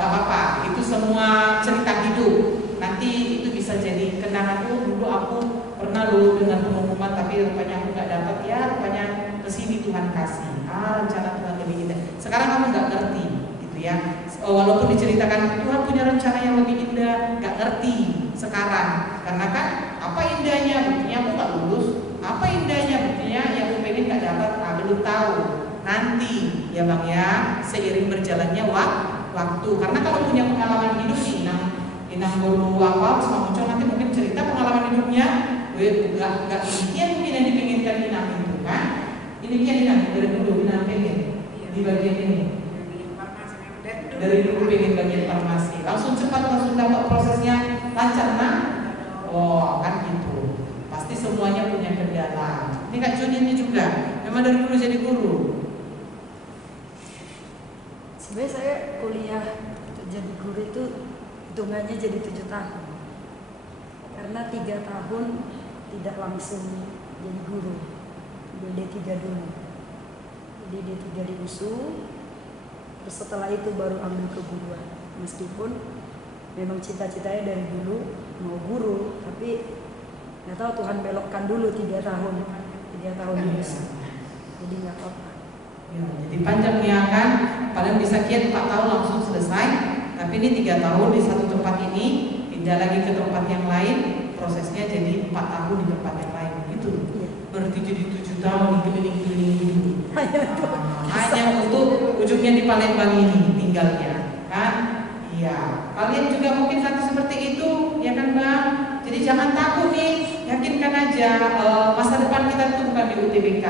gak apa-apa. Itu semua cerita hidup. Nanti itu bisa jadi kenangan. Dulu aku pernah dulu dengan pengumuman, tapi rupanya aku gak dapat. Ya rupanya kesini Tuhan kasih. Rencana Tuhan lebih indah. Sekarang kamu gak ngerti. Ya, walaupun diceritakan Tuhan punya rencana yang lebih indah, gak ngerti sekarang. Karena kan apa indahnya? Buktinya aku gak lulus. Apa indahnya? Buktinya yang aku pengen gak dapat. Belum tahu. Nanti ya bang ya, seiring berjalannya waktu. Karena kalau punya pengalaman hidup nih, Inang baru apa sama Muncul nanti mungkin cerita pengalaman hidupnya. Gak demikian mungkin yang dipinginkan Inang itu kan? Ini kian Inang dari dulu Inang pengen di bagian ini. Dari dulu pengen bagian farmasi, langsung cepat langsung dapat prosesnya lancar nah. Oh kan gitu. Pasti semuanya punya kendala. Ini Kak Juni ini juga memang dari dulu jadi guru. Sebenarnya saya kuliah untuk jadi guru itu hitungannya jadi 7 tahun. Karena 3 tahun tidak langsung jadi guru, D3 dulu. Jadi D3 di USU. Terus setelah itu baru ambil keguruan. Meskipun memang cita-citanya dari dulu mau guru, tapi nggak tahu Tuhan belokkan dulu 3 tahun di USU. Jadi nggak apa-apa. Ya, jadi panjang ya kan, paling bisa kian 4 tahun langsung selesai. Tapi ini 3 tahun di satu tempat ini, pindah lagi ke tempat yang lain, prosesnya jadi 4 tahun di tempat yang lain gitu. Iya. Berarti jadi 7 tahun keliling-keliling dulu. Hanya untuk ujungnya di Palembang ini tinggalnya, kan? Iya. Kalian juga mungkin satu seperti itu, ya kan bang? Jadi jangan takut nih, yakinkan aja. Masa depan kita itu bukan di UTBK,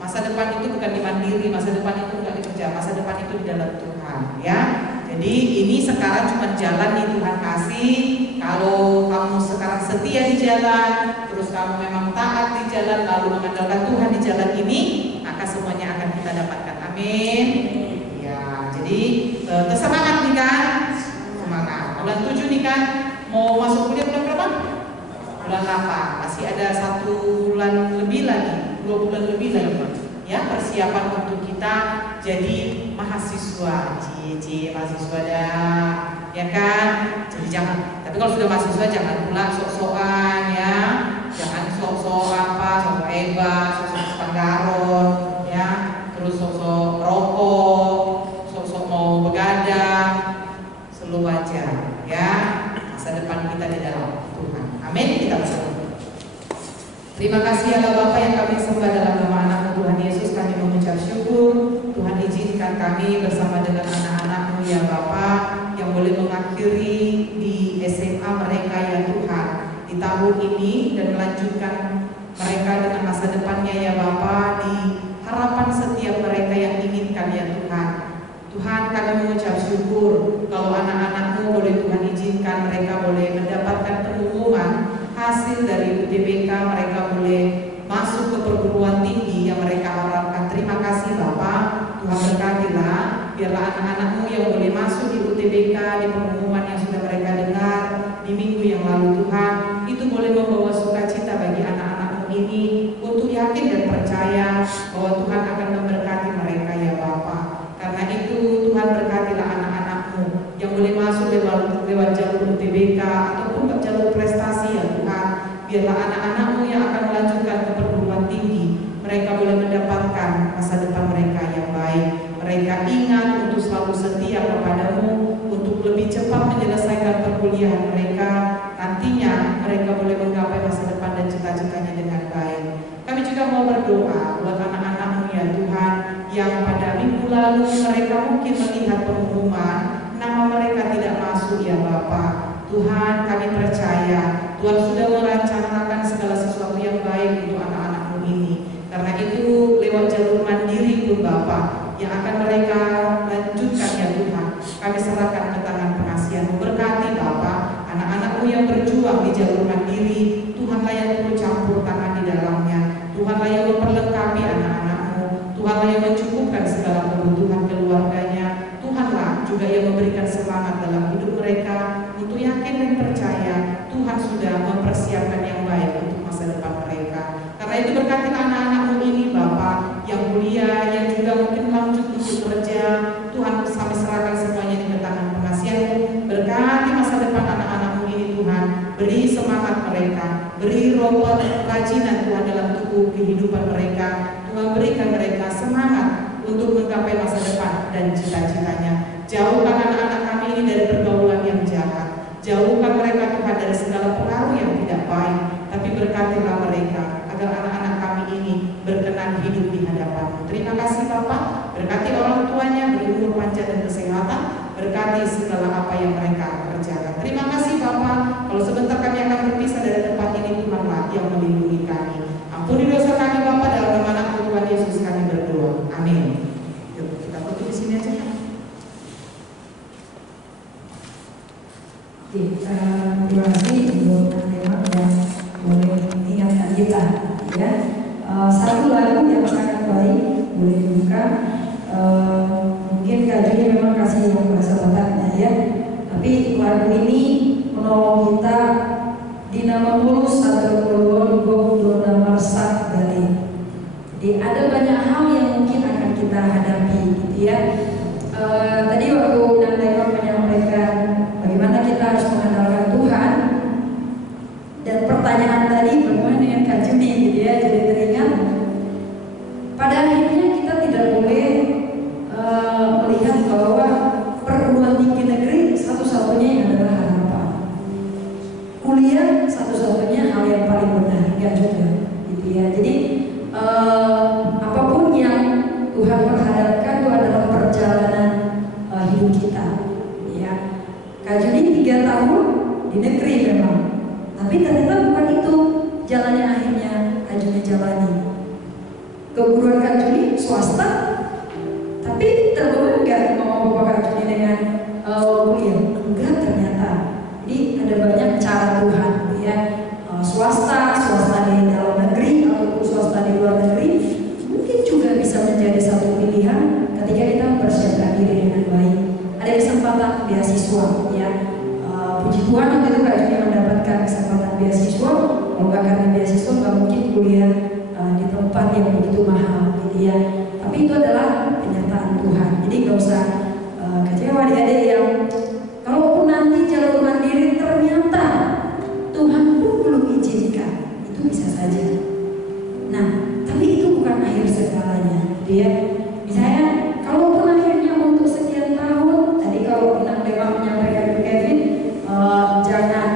masa depan itu bukan di Mandiri, masa depan itu bukan di kerja, masa depan itu di dalam Tuhan, ya. Jadi ini sekarang cuma jalan nih Tuhan kasih. Kalau kamu sekarang setia di jalan, terus kamu memang taat di jalan, lalu mengandalkan Tuhan di jalan ini, maka semuanya akan kita dapatkan. Amin. Ya, jadi semangat nih kan? Semangat. Bulan 7 nih kan, mau masuk kuliah bulan berapa? Bulan 8. Masih ada 1 bulan lebih lagi, 2 bulan lebih lagi. Ya, persiapan untuk kita jadi mahasiswa. Mahasiswa dah, ya kan? Jadi jangan. Tapi kalau sudah mahasiswa jangan pula sok-sokan ya. Jangan sok-sok apa, sok hebat, sok-sok Panggaron, ya. Terus sok-sok rokok, sok-sok mau begadang, slow aja, ya. Masa depan kita kita di dalam Tuhan. Amin. Kita berdoa. Terima kasih Allah Bapa yang kami sembah dalam nama anak-Mu Tuhan Yesus, kami mengucap syukur. Tuhan izinkan kami bersama dengan anak-anak-Mu ya Bapa yang boleh mengakhiri di SMA mereka ya Tuhan di tahun ini dan melanjutkan mereka dengan masa depannya ya Bapa di harapan setiap mereka yang inginkan ya Tuhan. Tuhan kami mengucap syukur kalau anak-anak-Mu boleh Tuhan izinkan mereka boleh mendapatkan pengumuman hasil dari UTBK, mereka boleh masuk ke perguruan tinggi yang mereka harapkan. Terima kasih Bapak, Tuhan berkatilah, biarlah anak-anak-Mu yang boleh masuk di UTBK, di pengumuman yang sudah mereka dengar di minggu yang lalu Tuhan, itu boleh membawa sukacita bagi anak-anak-Mu ini untuk yakin dan percaya bahwa Tuhan akan memberkati mereka ya Bapak. Karena itu Tuhan berkatilah anak-anak-Mu yang boleh masuk lewat jalur UTBK ataupun jalur prestasi ya Tuhan. Biarlah anak-anak-Mu yang akan melanjutkan ke perguruan tinggi, mereka boleh mendapatkan masa depan mereka yang baik. Mereka ingat untuk selalu setia kepada-Mu, untuk lebih cepat menyelesaikan perkuliahan mereka. Nantinya mereka boleh menggapai masa depan dan cita-citanya dengan baik. Kami juga mau berdoa buat anak-anak-Mu ya Tuhan, yang pada minggu lalu mereka mungkin melihat pengumuman nama mereka tidak masuk ya Bapak. Tuhan kami percaya Tuhan sudah merencanakan segala sesuatu yang baik untuk anak-anak-Mu ini. Karena itu lewat jalur mandiri pun Bapak yang akan mereka lanjutkan ya Tuhan, kami serahkan ke tangan pengasihan-Mu. Berkati Bapak anak-anak-Mu yang berjuang di jalur mandiri, Tuhanlah yang turut campur tangan di dalamnya. Tuhanlah yang memperlengkapi anak-anak-Mu, Tuhanlah yang mencukupkan segala kebutuhan keluarganya. Tuhanlah juga yang memberikan semangat dalam hidup mereka untuk yakin dan percaya Tuhan sudah mempersiapkan yang baik untuk masa depan mereka. Karena itu berkatilah anak-anak-Mu ini Bapak yang kuliah, yang juga mungkin lanjut untuk kerja. Tuhan kami serahkan semuanya di tangan pengasihan-Mu. Berkati masa depan anak-anak-Mu ini Tuhan. Beri semangat mereka, beri roh kerajinan Tuhan dalam tubuh kehidupan mereka. Tuhan berikan mereka semangat untuk menggapai masa depan dan cita-citanya. Jauhkan anak-anak kami ini dari pergaulan yang jahat. Jauhkan mereka Tuhan dari segala pengaruh yang tidak baik. Tapi berkatilah mereka agar anak-anak kami ini berkenan hidup di hadapan-Mu. Terima kasih Bapak. Berkati orang tuanya, beri umur panjang dan kesehatan. Berkati segala apa yang mereka kerjakan. Terima kasih Bapak. Kalau sebentar kami akan berpisah dari tempat ini, Tuhanlah yang melindungi kami. Ampuni dosa kami Bapak, dalam nama anak Tuhan Yesus kami berdoa. Amin. Yuk kita tutup di sini aja. Terima kasih untuk teman-teman yang boleh mengingatkan kita ya. Satu lagu yang sangat baik boleh dibuka. Mungkin Kak Juni memang kasih yang bahasa Bataknya ya, tapi lagu ini menolong kita di nama mulus atau keluarga dona marsak dari. Jadi ada banyak hal yang mungkin akan kita hadapi gitu ya. Tadi waktu Nandaiman menyampaikan bagaimana kita harus mengandalkan Tuhan, dan pertanyaan tadi bagaimana dengan Kak Juni gitu ya, jadi teringat pada akhirnya kita tidak boleh melihat bahwa perguruan tinggi negeri satu-satunya yang adalah harapan, kuliah satu-satunya hal yang paling benar, enggak juga gitu ya. Jadi apapun yang Tuhan perhadapkan itu adalah perjalanan hidup kita ya. Kak Juni 3 tahun di negeri memang, tapi ternyata bukan itu jalannya akhirnya Kak Juni jalani. Keguruan Kak Juni swasta, tapi tergolong enggak mau Bapak Kak Juni dengan kuliah? Enggak ternyata. Jadi ada banyak cara Tuhan ya. Swasta di dalam negeri ataupun swasta di luar negeri mungkin juga bisa menjadi satu pilihan ketika kita mempersiapkan diri dengan baik. Ada kesempatan beasiswa ya. Puji Tuhan waktu itu Kak Juni mendapatkan kesempatan beasiswa. Kalau nggak karena beasiswa nggak mungkin kuliah di tempat yang begitu mahal gitu ya. Tapi itu adalah penyertaan Tuhan. Jadi nggak usah kecewa adik-adik yang kalaupun nanti jalur mandiri ternyata Tuhan pun belum izinkan, itu bisa saja. Nah, tapi itu bukan akhir segalanya, gitu ya. Misalnya, kalaupun akhirnya untuk sekian tahun, tadi kalau Inang Dewa menyampaikan ke Kevin, jangan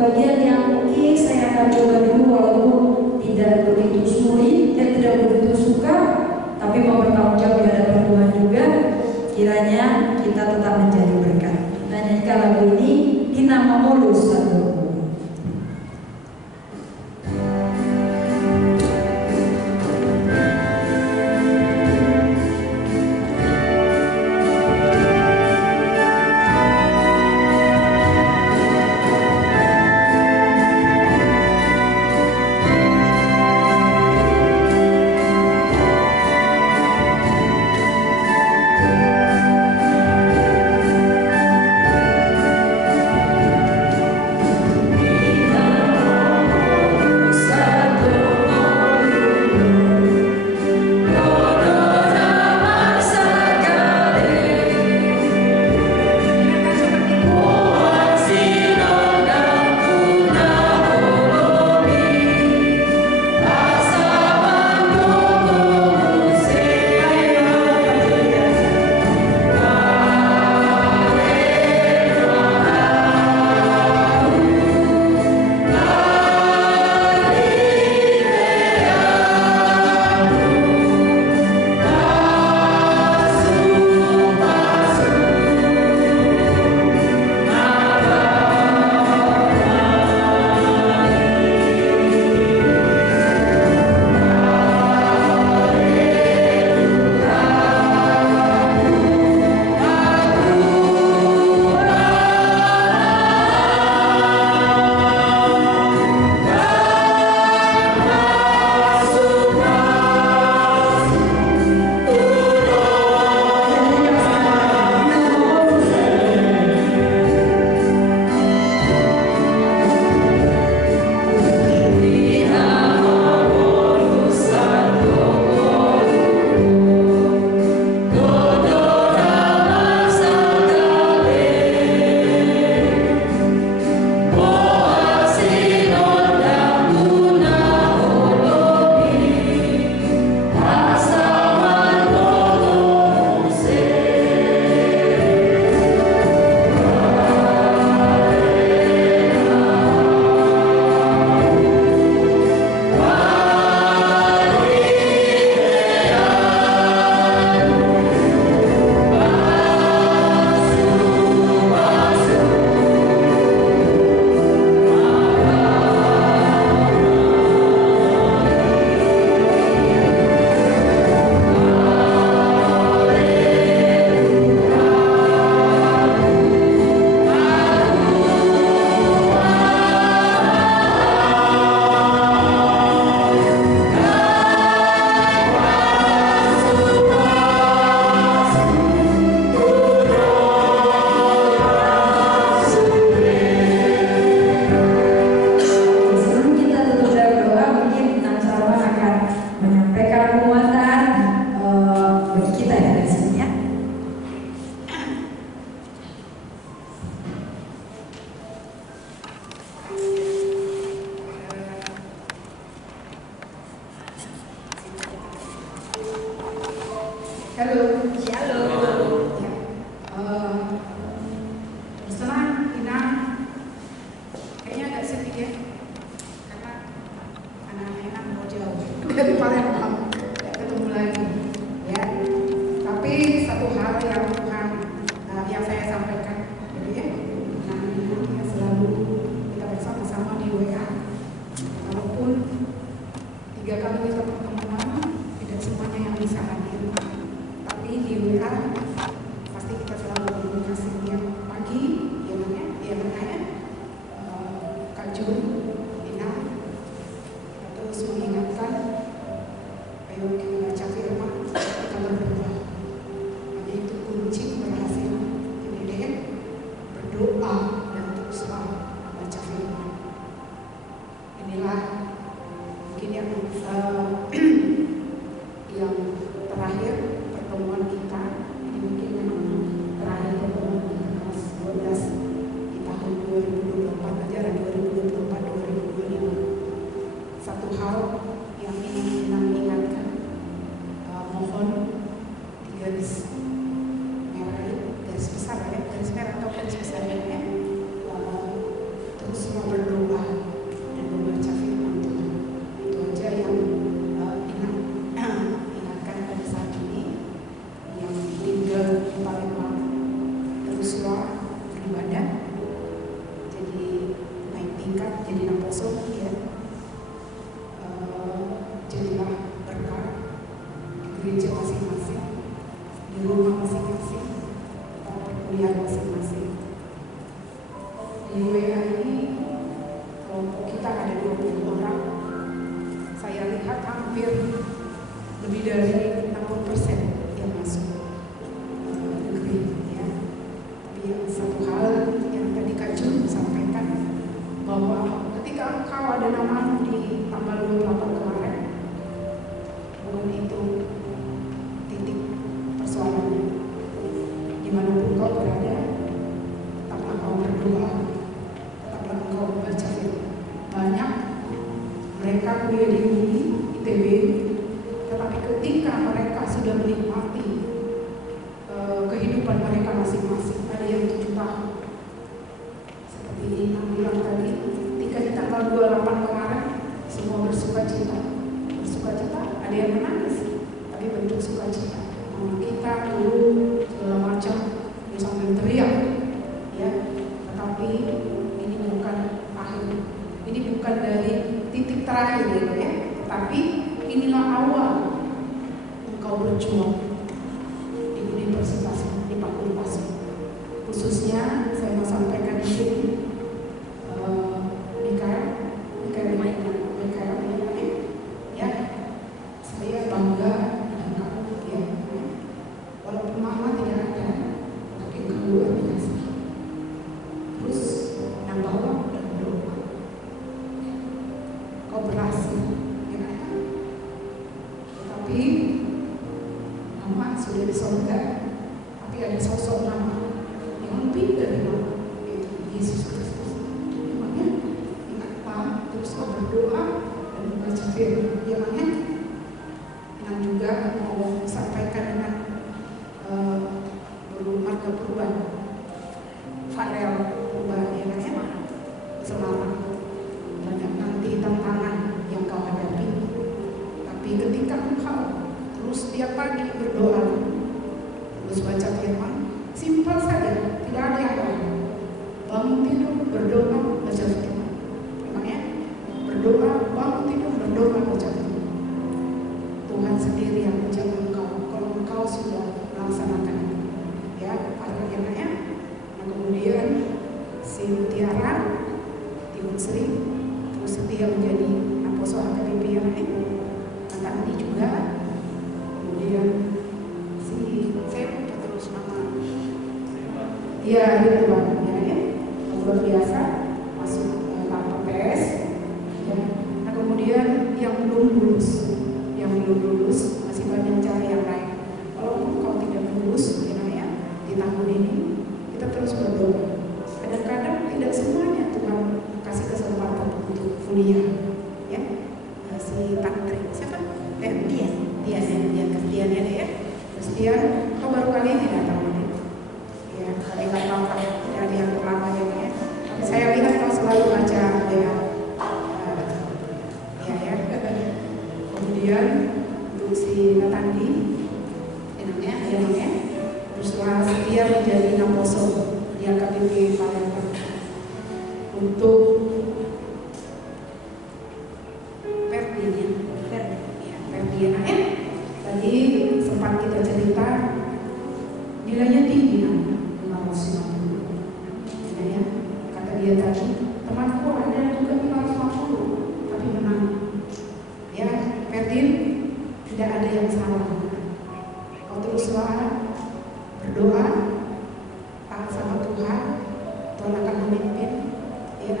bagian yang mungkin saya akan coba dulu walaupun tidak begitu sulit dan tidak begitu suka, tapi mau bertanggung jawab di hadapan Tuhan juga. Kiranya kita tetap menjadi berkat. Kita nyanyikan lagu ini di nama Mulus Satu. Terus mau berdoa sertifikat jadi naposo ya. Jadilah berkat di gereja masing-masing, di rumah masing-masing, tempat perkuliahan masing-masing. Di WA ini kelompok kita ada 20 orang. Saya lihat hampir lebih dari 60% yang masuk negeri ya. Tapi yang satu hal yang tadi Kak Jun sampaikan, bahwa ketika engkau ada namamu di tanggal 28 kemarin, bukan itu titik persoalannya. Dimanapun kau berada, tetaplah kau berdoa, tetaplah kau membaca firman. Banyak mereka kuliah di UNI, ITB, tetapi ketika mereka sudah menikmati kehidupan mereka masing-masing, ada yang 7 tahun. Seperti Ina bilang tadi, ketika di tanggal 28 kemarin, semua bersuka cita. Bersuka cita, ada yang menangis, tapi bentuk sukacita. Mama kita dulu segala macam, dia sambil teriak, ya. Tetapi ini bukan akhir, ini bukan dari titik terakhir ya, tapi inilah awal engkau berjuang di universitas, di fakultas. Khususnya saya mau sampaikan di sini, ya, saya bangga dengan kamu ya. Walaupun mama tidak ada, tapi kamu luar biasa. Terus nambah waktu dan berdoa. Kau berhasil, ya kan? Tetapi mama sudah di surga, tapi ada sosok nama yang lebih dari nama, yaitu Yesus Kristus. Makanya ingatlah, terus kau berdoa dan membaca firman. Ya makanya yang juga mau sampaikan dengan Guru Marga Purba, Farel Purba, ya kan? Semarang. Banyak nanti tantangan yang kau hadapi, tapi ketika engkau terus setiap pagi berdoa, terus baca firman, simpel saja, tidak ada yang lain. Bangun tidur berdoa, baca firman. Makanya berdoa, bangun tidur berdoa, baca firman. Tuhan sendiri yang menjaga engkau kalau engkau sudah melaksanakan itu, ya. Ada yang lainnya. Nah kemudian si Mutiara, Timun Sri, terus setia menjadi Apostle HKBP yang lain. Nanti juga, kemudian saya lupa terus nama, ya itu Bang, ya, luar biasa masuk tanpa PS, ya. Nah kemudian yang belum lulus masih banyak cara yang lain. Walaupun kau tidak lulus, ya, di tahun ini kita terus berdoa. Kadang-kadang tidak semuanya Tuhan kasih kesempatan untuk kuliah, ya. Si Tantri siapa? Dia ya. Kristian, kau baru kali ini datang ini. Ya, kali nggak tahu dari yang lama ya. Tapi saya lihat kau selalu baca ya. Ya. Kemudian untuk si Natandi, namanya, teruslah setia menjadi naposo di HKBP Palembang. Untuk Ferdiana, tadi sempat kita cerita nilainya tinggi, 550. Ya, kata dia tadi, temanku ada juga 550, tapi menang. Ya, Ferdin, tidak ada yang salah. Kau teruslah berdoa, taat sama Tuhan, Tuhan akan memimpin. Ya,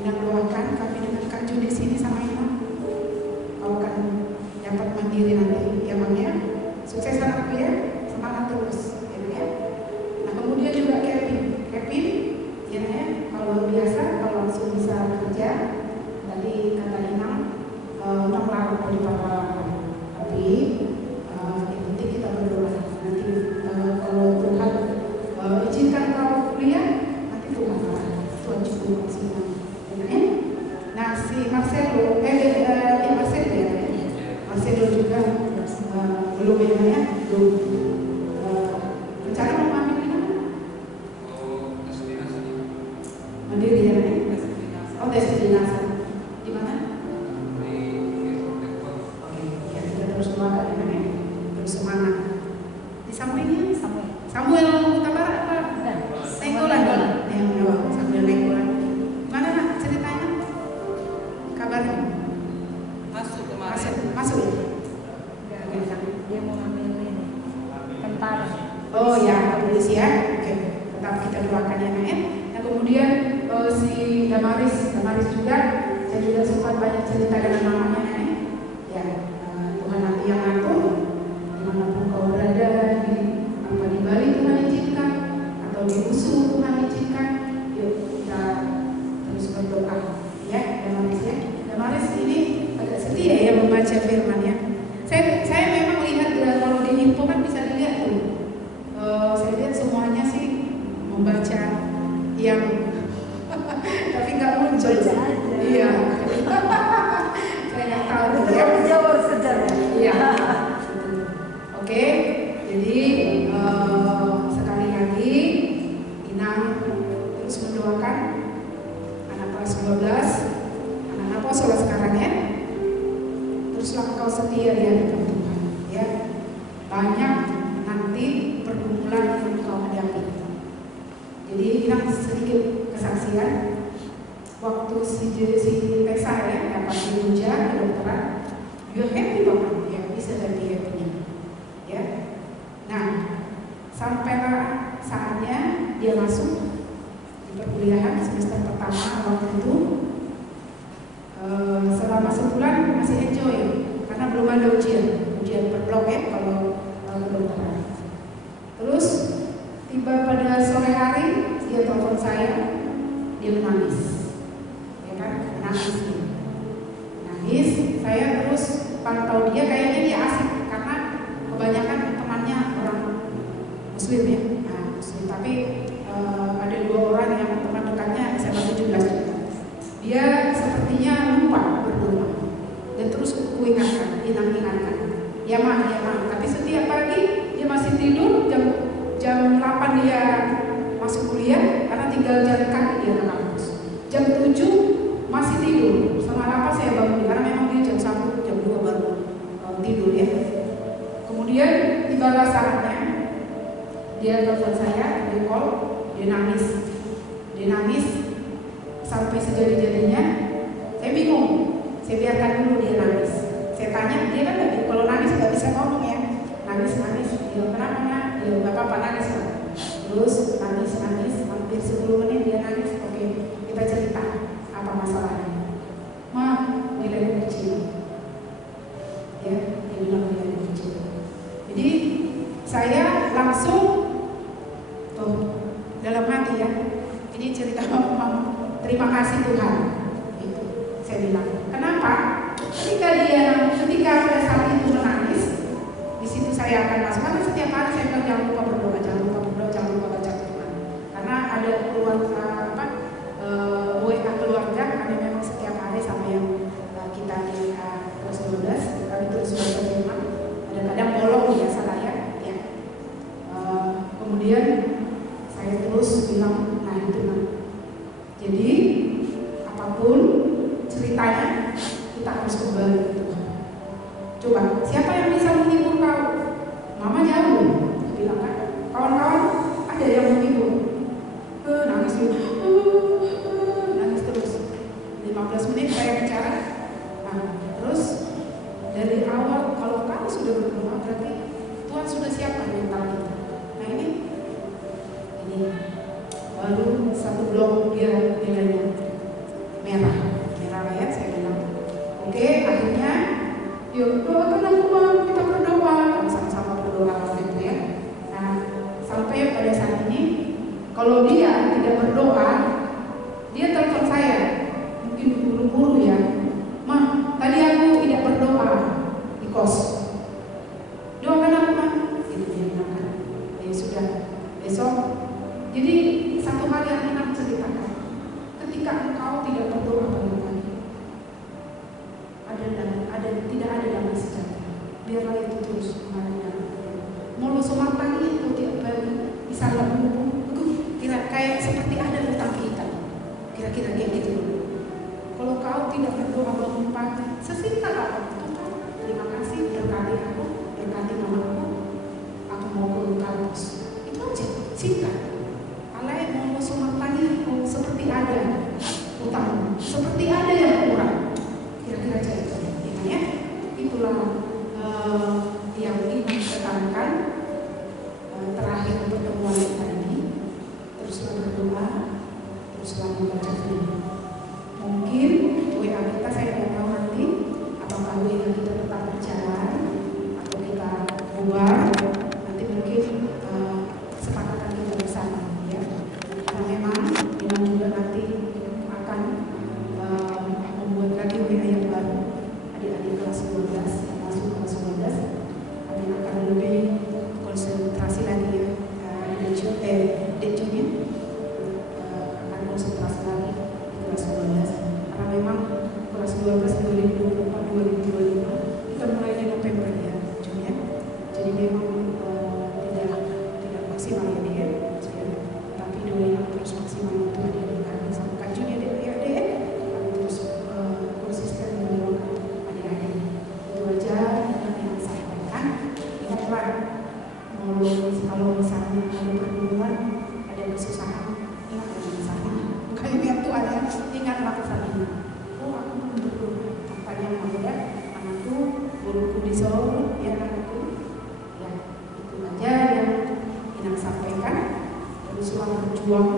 Ina doakan kami dengan Kak Ju di sini sama Ina. Kau akan dapat mandiri nanti, ya Bang ya. Sukses anakku ya, semangat terus, ya. Nah kemudian juga Kevin, ya, kalau biasa kalau langsung bisa kerja, tadi kata Ina, melarang dari pahlawan. Tapi yang penting kita berdoa. Nanti kalau Tuhan izinkan kau kuliah, nanti Tuhan cukup semua. Nah si Marcelo juga belum ya, belum rencana mau ambil di mana? Mandiri ya, kontes kedinasan. Di mana? Oke, ya kita terus doakan ya, Nek. Terus semangat. Di sampingnya Samuel Tabara apa? Nenggolan. Samuel Nenggolan. Mana nak ceritanya? Kabarnya? Masuk. Dia mau ngambil ini tentara. Oh ya, polisi ya. Oke, tetap kita doakan ya, Nek. Nah kemudian si Damaris juga, saya juga sempat banyak cerita dengan mamanya, Nek. Ya, Tuhan nanti yang ngatur dimanapun kau berada, di Bali Tuhan izinkan atau di USU Tuhan izinkan. Yuk kita terus berdoa ya, Damaris ya. Damaris ini agak setia ya membaca firman ya. Saya memang lihat kalau di info kan bisa dilihat tuh. Saya lihat semuanya sih membaca yang tapi nggak muncul. Iya. Saya nggak tahu tuh ya. Jawab sejarah. Iya. Oke. Jadi sekali lagi Inang terus mendoakan anak kelas 12, anak apostol sekarang ya. Teruslah engkau setia di hadapan Tuhan ya. Banyak nanti pergumulan yang engkau hadapi. Jadi Inang sedikit kesaksian waktu si Tessa ya dapat diuja kedokteran, dia happy banget ya, bisa jadi happy-nya ya. Nah sampailah saatnya dia masuk di perkuliahan semester pertama waktu itu. Selama sebulan masih enjoy karena belum ada ujian per blok ya kalau kedokteran. Terus tiba pada sore hari dia telepon saya, dia menangis, ya kan, nangis. Saya terus pantau dia, kayaknya dia asik karena kebanyakan temannya orang Muslim ya, Muslim. Tapi ada 2 orang yang teman dekatnya SMA 17 juga. Dia sepertinya lupa berdoa dan terus kuingatkan, ingatkan. Ya mak. Tapi setiap pagi dia masih tidur jam 8 dia masuk kuliah karena tinggal jalan kaki dia ke kampus. Jam 7 masih tidur. Sama apa saya bangun karena memang dia jam 1, jam 2 baru tidur ya. Kemudian tiba saatnya dia telepon saya, dia call, dia nangis sampai sejadi-jadinya. Saya bingung, saya biarkan dulu dia nangis. Saya tanya, dia kan kalau nangis nggak bisa ngomong ya. Nangis, dia kenapa nak? Dia nggak apa-apa nangis kan. Terus nangis, hampir 10 menit dia nangis. Oke, kita cerita apa masalahnya. Ma, nilai kecil. Ya, dia bilang nilai kecil. Jadi saya langsung dalam hati ya. Ini cerita mama. Terima kasih Tuhan. Itu saya bilang. Kenapa? Ketika pada saat itu menangis, di situ saya akan masuk. Karena setiap hari saya bilang jangan lupa berdoa, jangan lupa baca Tuhan. Karena ada keluarga WA keluarga, kami memang setiap hari sama yang kita di kelas 12 kami terus baca firman. Kadang-kadang bolong biasa lah ya. Kemudian saya terus bilang, nah itu nah. Jadi apapun ceritanya kita harus kembali ke Tuhan. Coba siapa yang bisa menghibur kau? Mama jauh, dia bilang kan. Kawan-kawan ada yang menghibur. Nangis terus. 15 menit saya bicara. Nah, terus dari awal kalau kamu sudah berdoa berarti Tuhan sudah siapkan mental kita. Nah ini baru 1 blok dia nilainya merah ya saya bilang. Oke, akhirnya yuk doakan aku Bang, kita berdoa, sama-sama berdoa gitu ya. Nah sampai pada saat ini kalau dia tidak berdoa, dia telepon saya mungkin buru-buru ya, Ma tadi aku tidak berdoa di kos, doakan aku Ma, gitu dia bilang kan. Ya sudah, besok. Jadi satu hal yang Inang ceritakan, ketika engkau tidak berdoa pagi-pagi, tidak ada damai sejahtera. Biarlah itu terus mengalir. Mau lu sholat pagi itu tiap pagi bisa kayak seperti ada utang kita. Kira-kira kayak gitu. Kalau kau tidak berdoa mengumpat, sesingkat apa? Tuhan, terima kasih berkati aku, berkati mamaku, aku mau ke kampus. Itu aja, singkat. Alai mau sumat lagi, mau seperti ada utang, seperti ada yang kurang. Kira-kira aja itu, ya. Itulah yang ingin tekankan terakhir pertemuan kita ini. Teruslah berdoa, teruslah membaca firman. Mungkin WA kita saya tidak tahu nanti apakah WA kita tetap berjalan atau kita bubar. Nanti mungkin kesepakatan kita bersama, ya. Karena memang juga nanti akan membuat lagi WA yang baru. Adik-adik kelas 12 yang masuk kelas 12 akan lebih konsentrasi lagi, ya. Dejonya akan konsentrasi lagi di kelas 12 karena memang kelas 12 2024-2025 kita mulai di November, ya, ya. Jadi memang tidak maksimal ya, dia, ya. Tapi doa yang terus maksimal itu adik-adik kami sama Kak Jun, ya, kami terus konsisten mendoakan adik-adik. Itu aja yang saya sampaikan. Ingatlah, kalau misalnya ada pergumulan, ada kesusahan, ingat dengan saya. Bukan lihat tuh ada, ingatlah kesalahan. Oh, aku belum berdoa. Tampaknya mudah, anakku, guruku di Solo, ya anakku. Ya, itu aja yang ingin sampaikan. Teruslah berjuang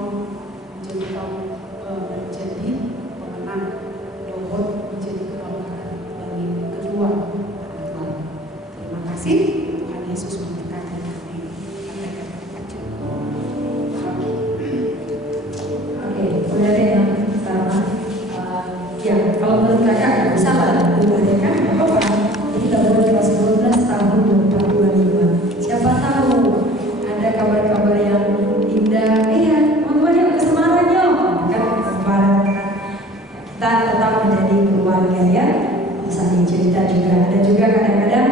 menjadi menjadi pemenang, dohot menjadi kebanggaan bagi kedua anak Allah. Terima kasih. Tuhan Yesus memberkati. Udah deh yang pertama, ya kalau menurut kakak nggak usah lah ubahnya kan, nggak apa-apa. Jadi kita buat kelas 12 tahun 2025. Siapa tahu ada kabar-kabar yang indah. Iya, teman-teman yuk ke Semarang yuk. Kan kemarin kita tetap menjadi keluarga, ya. Misalnya cerita juga ada juga kadang-kadang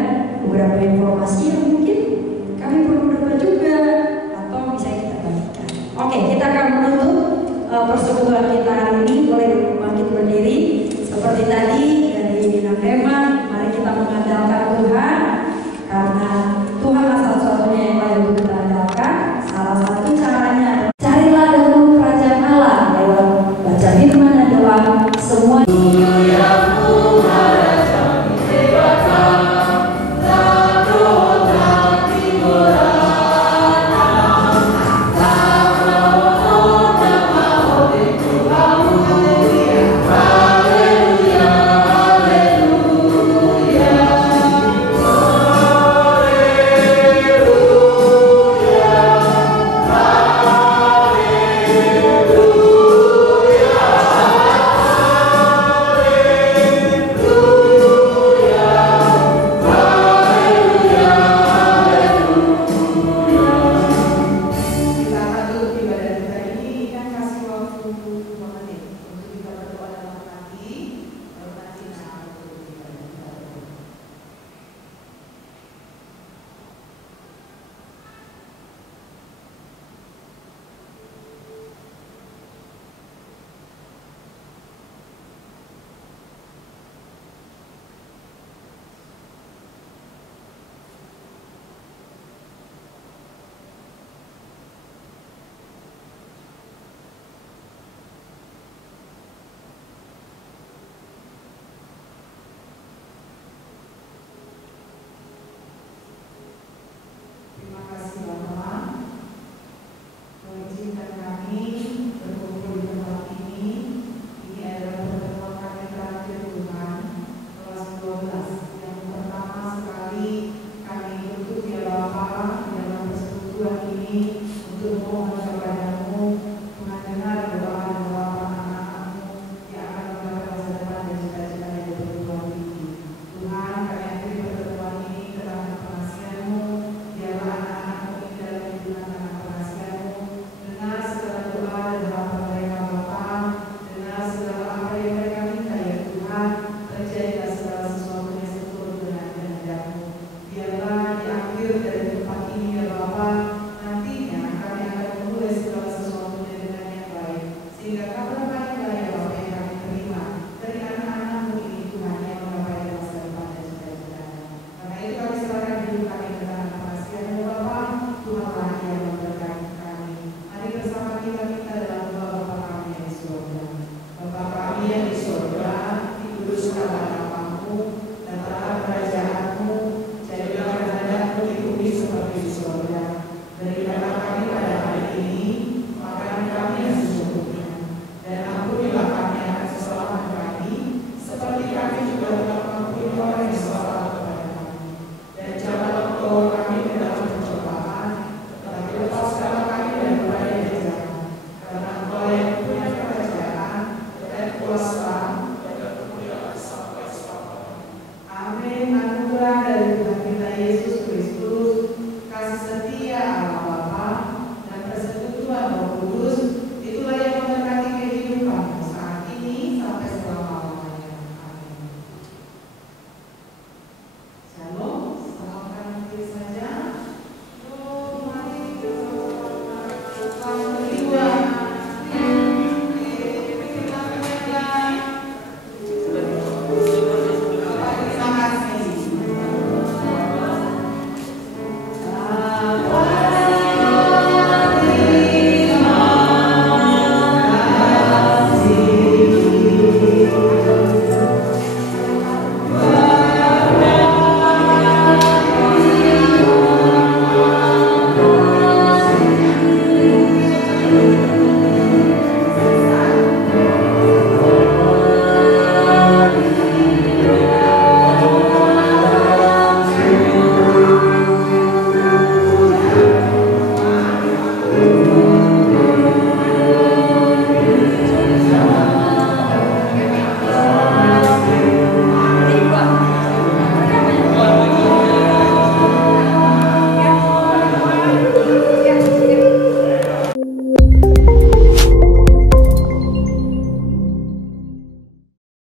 beberapa informasi yang mungkin kami perlu doa juga atau bisa kita bagikan. Oke, kita akan menutup persetujuan kita hari ini oleh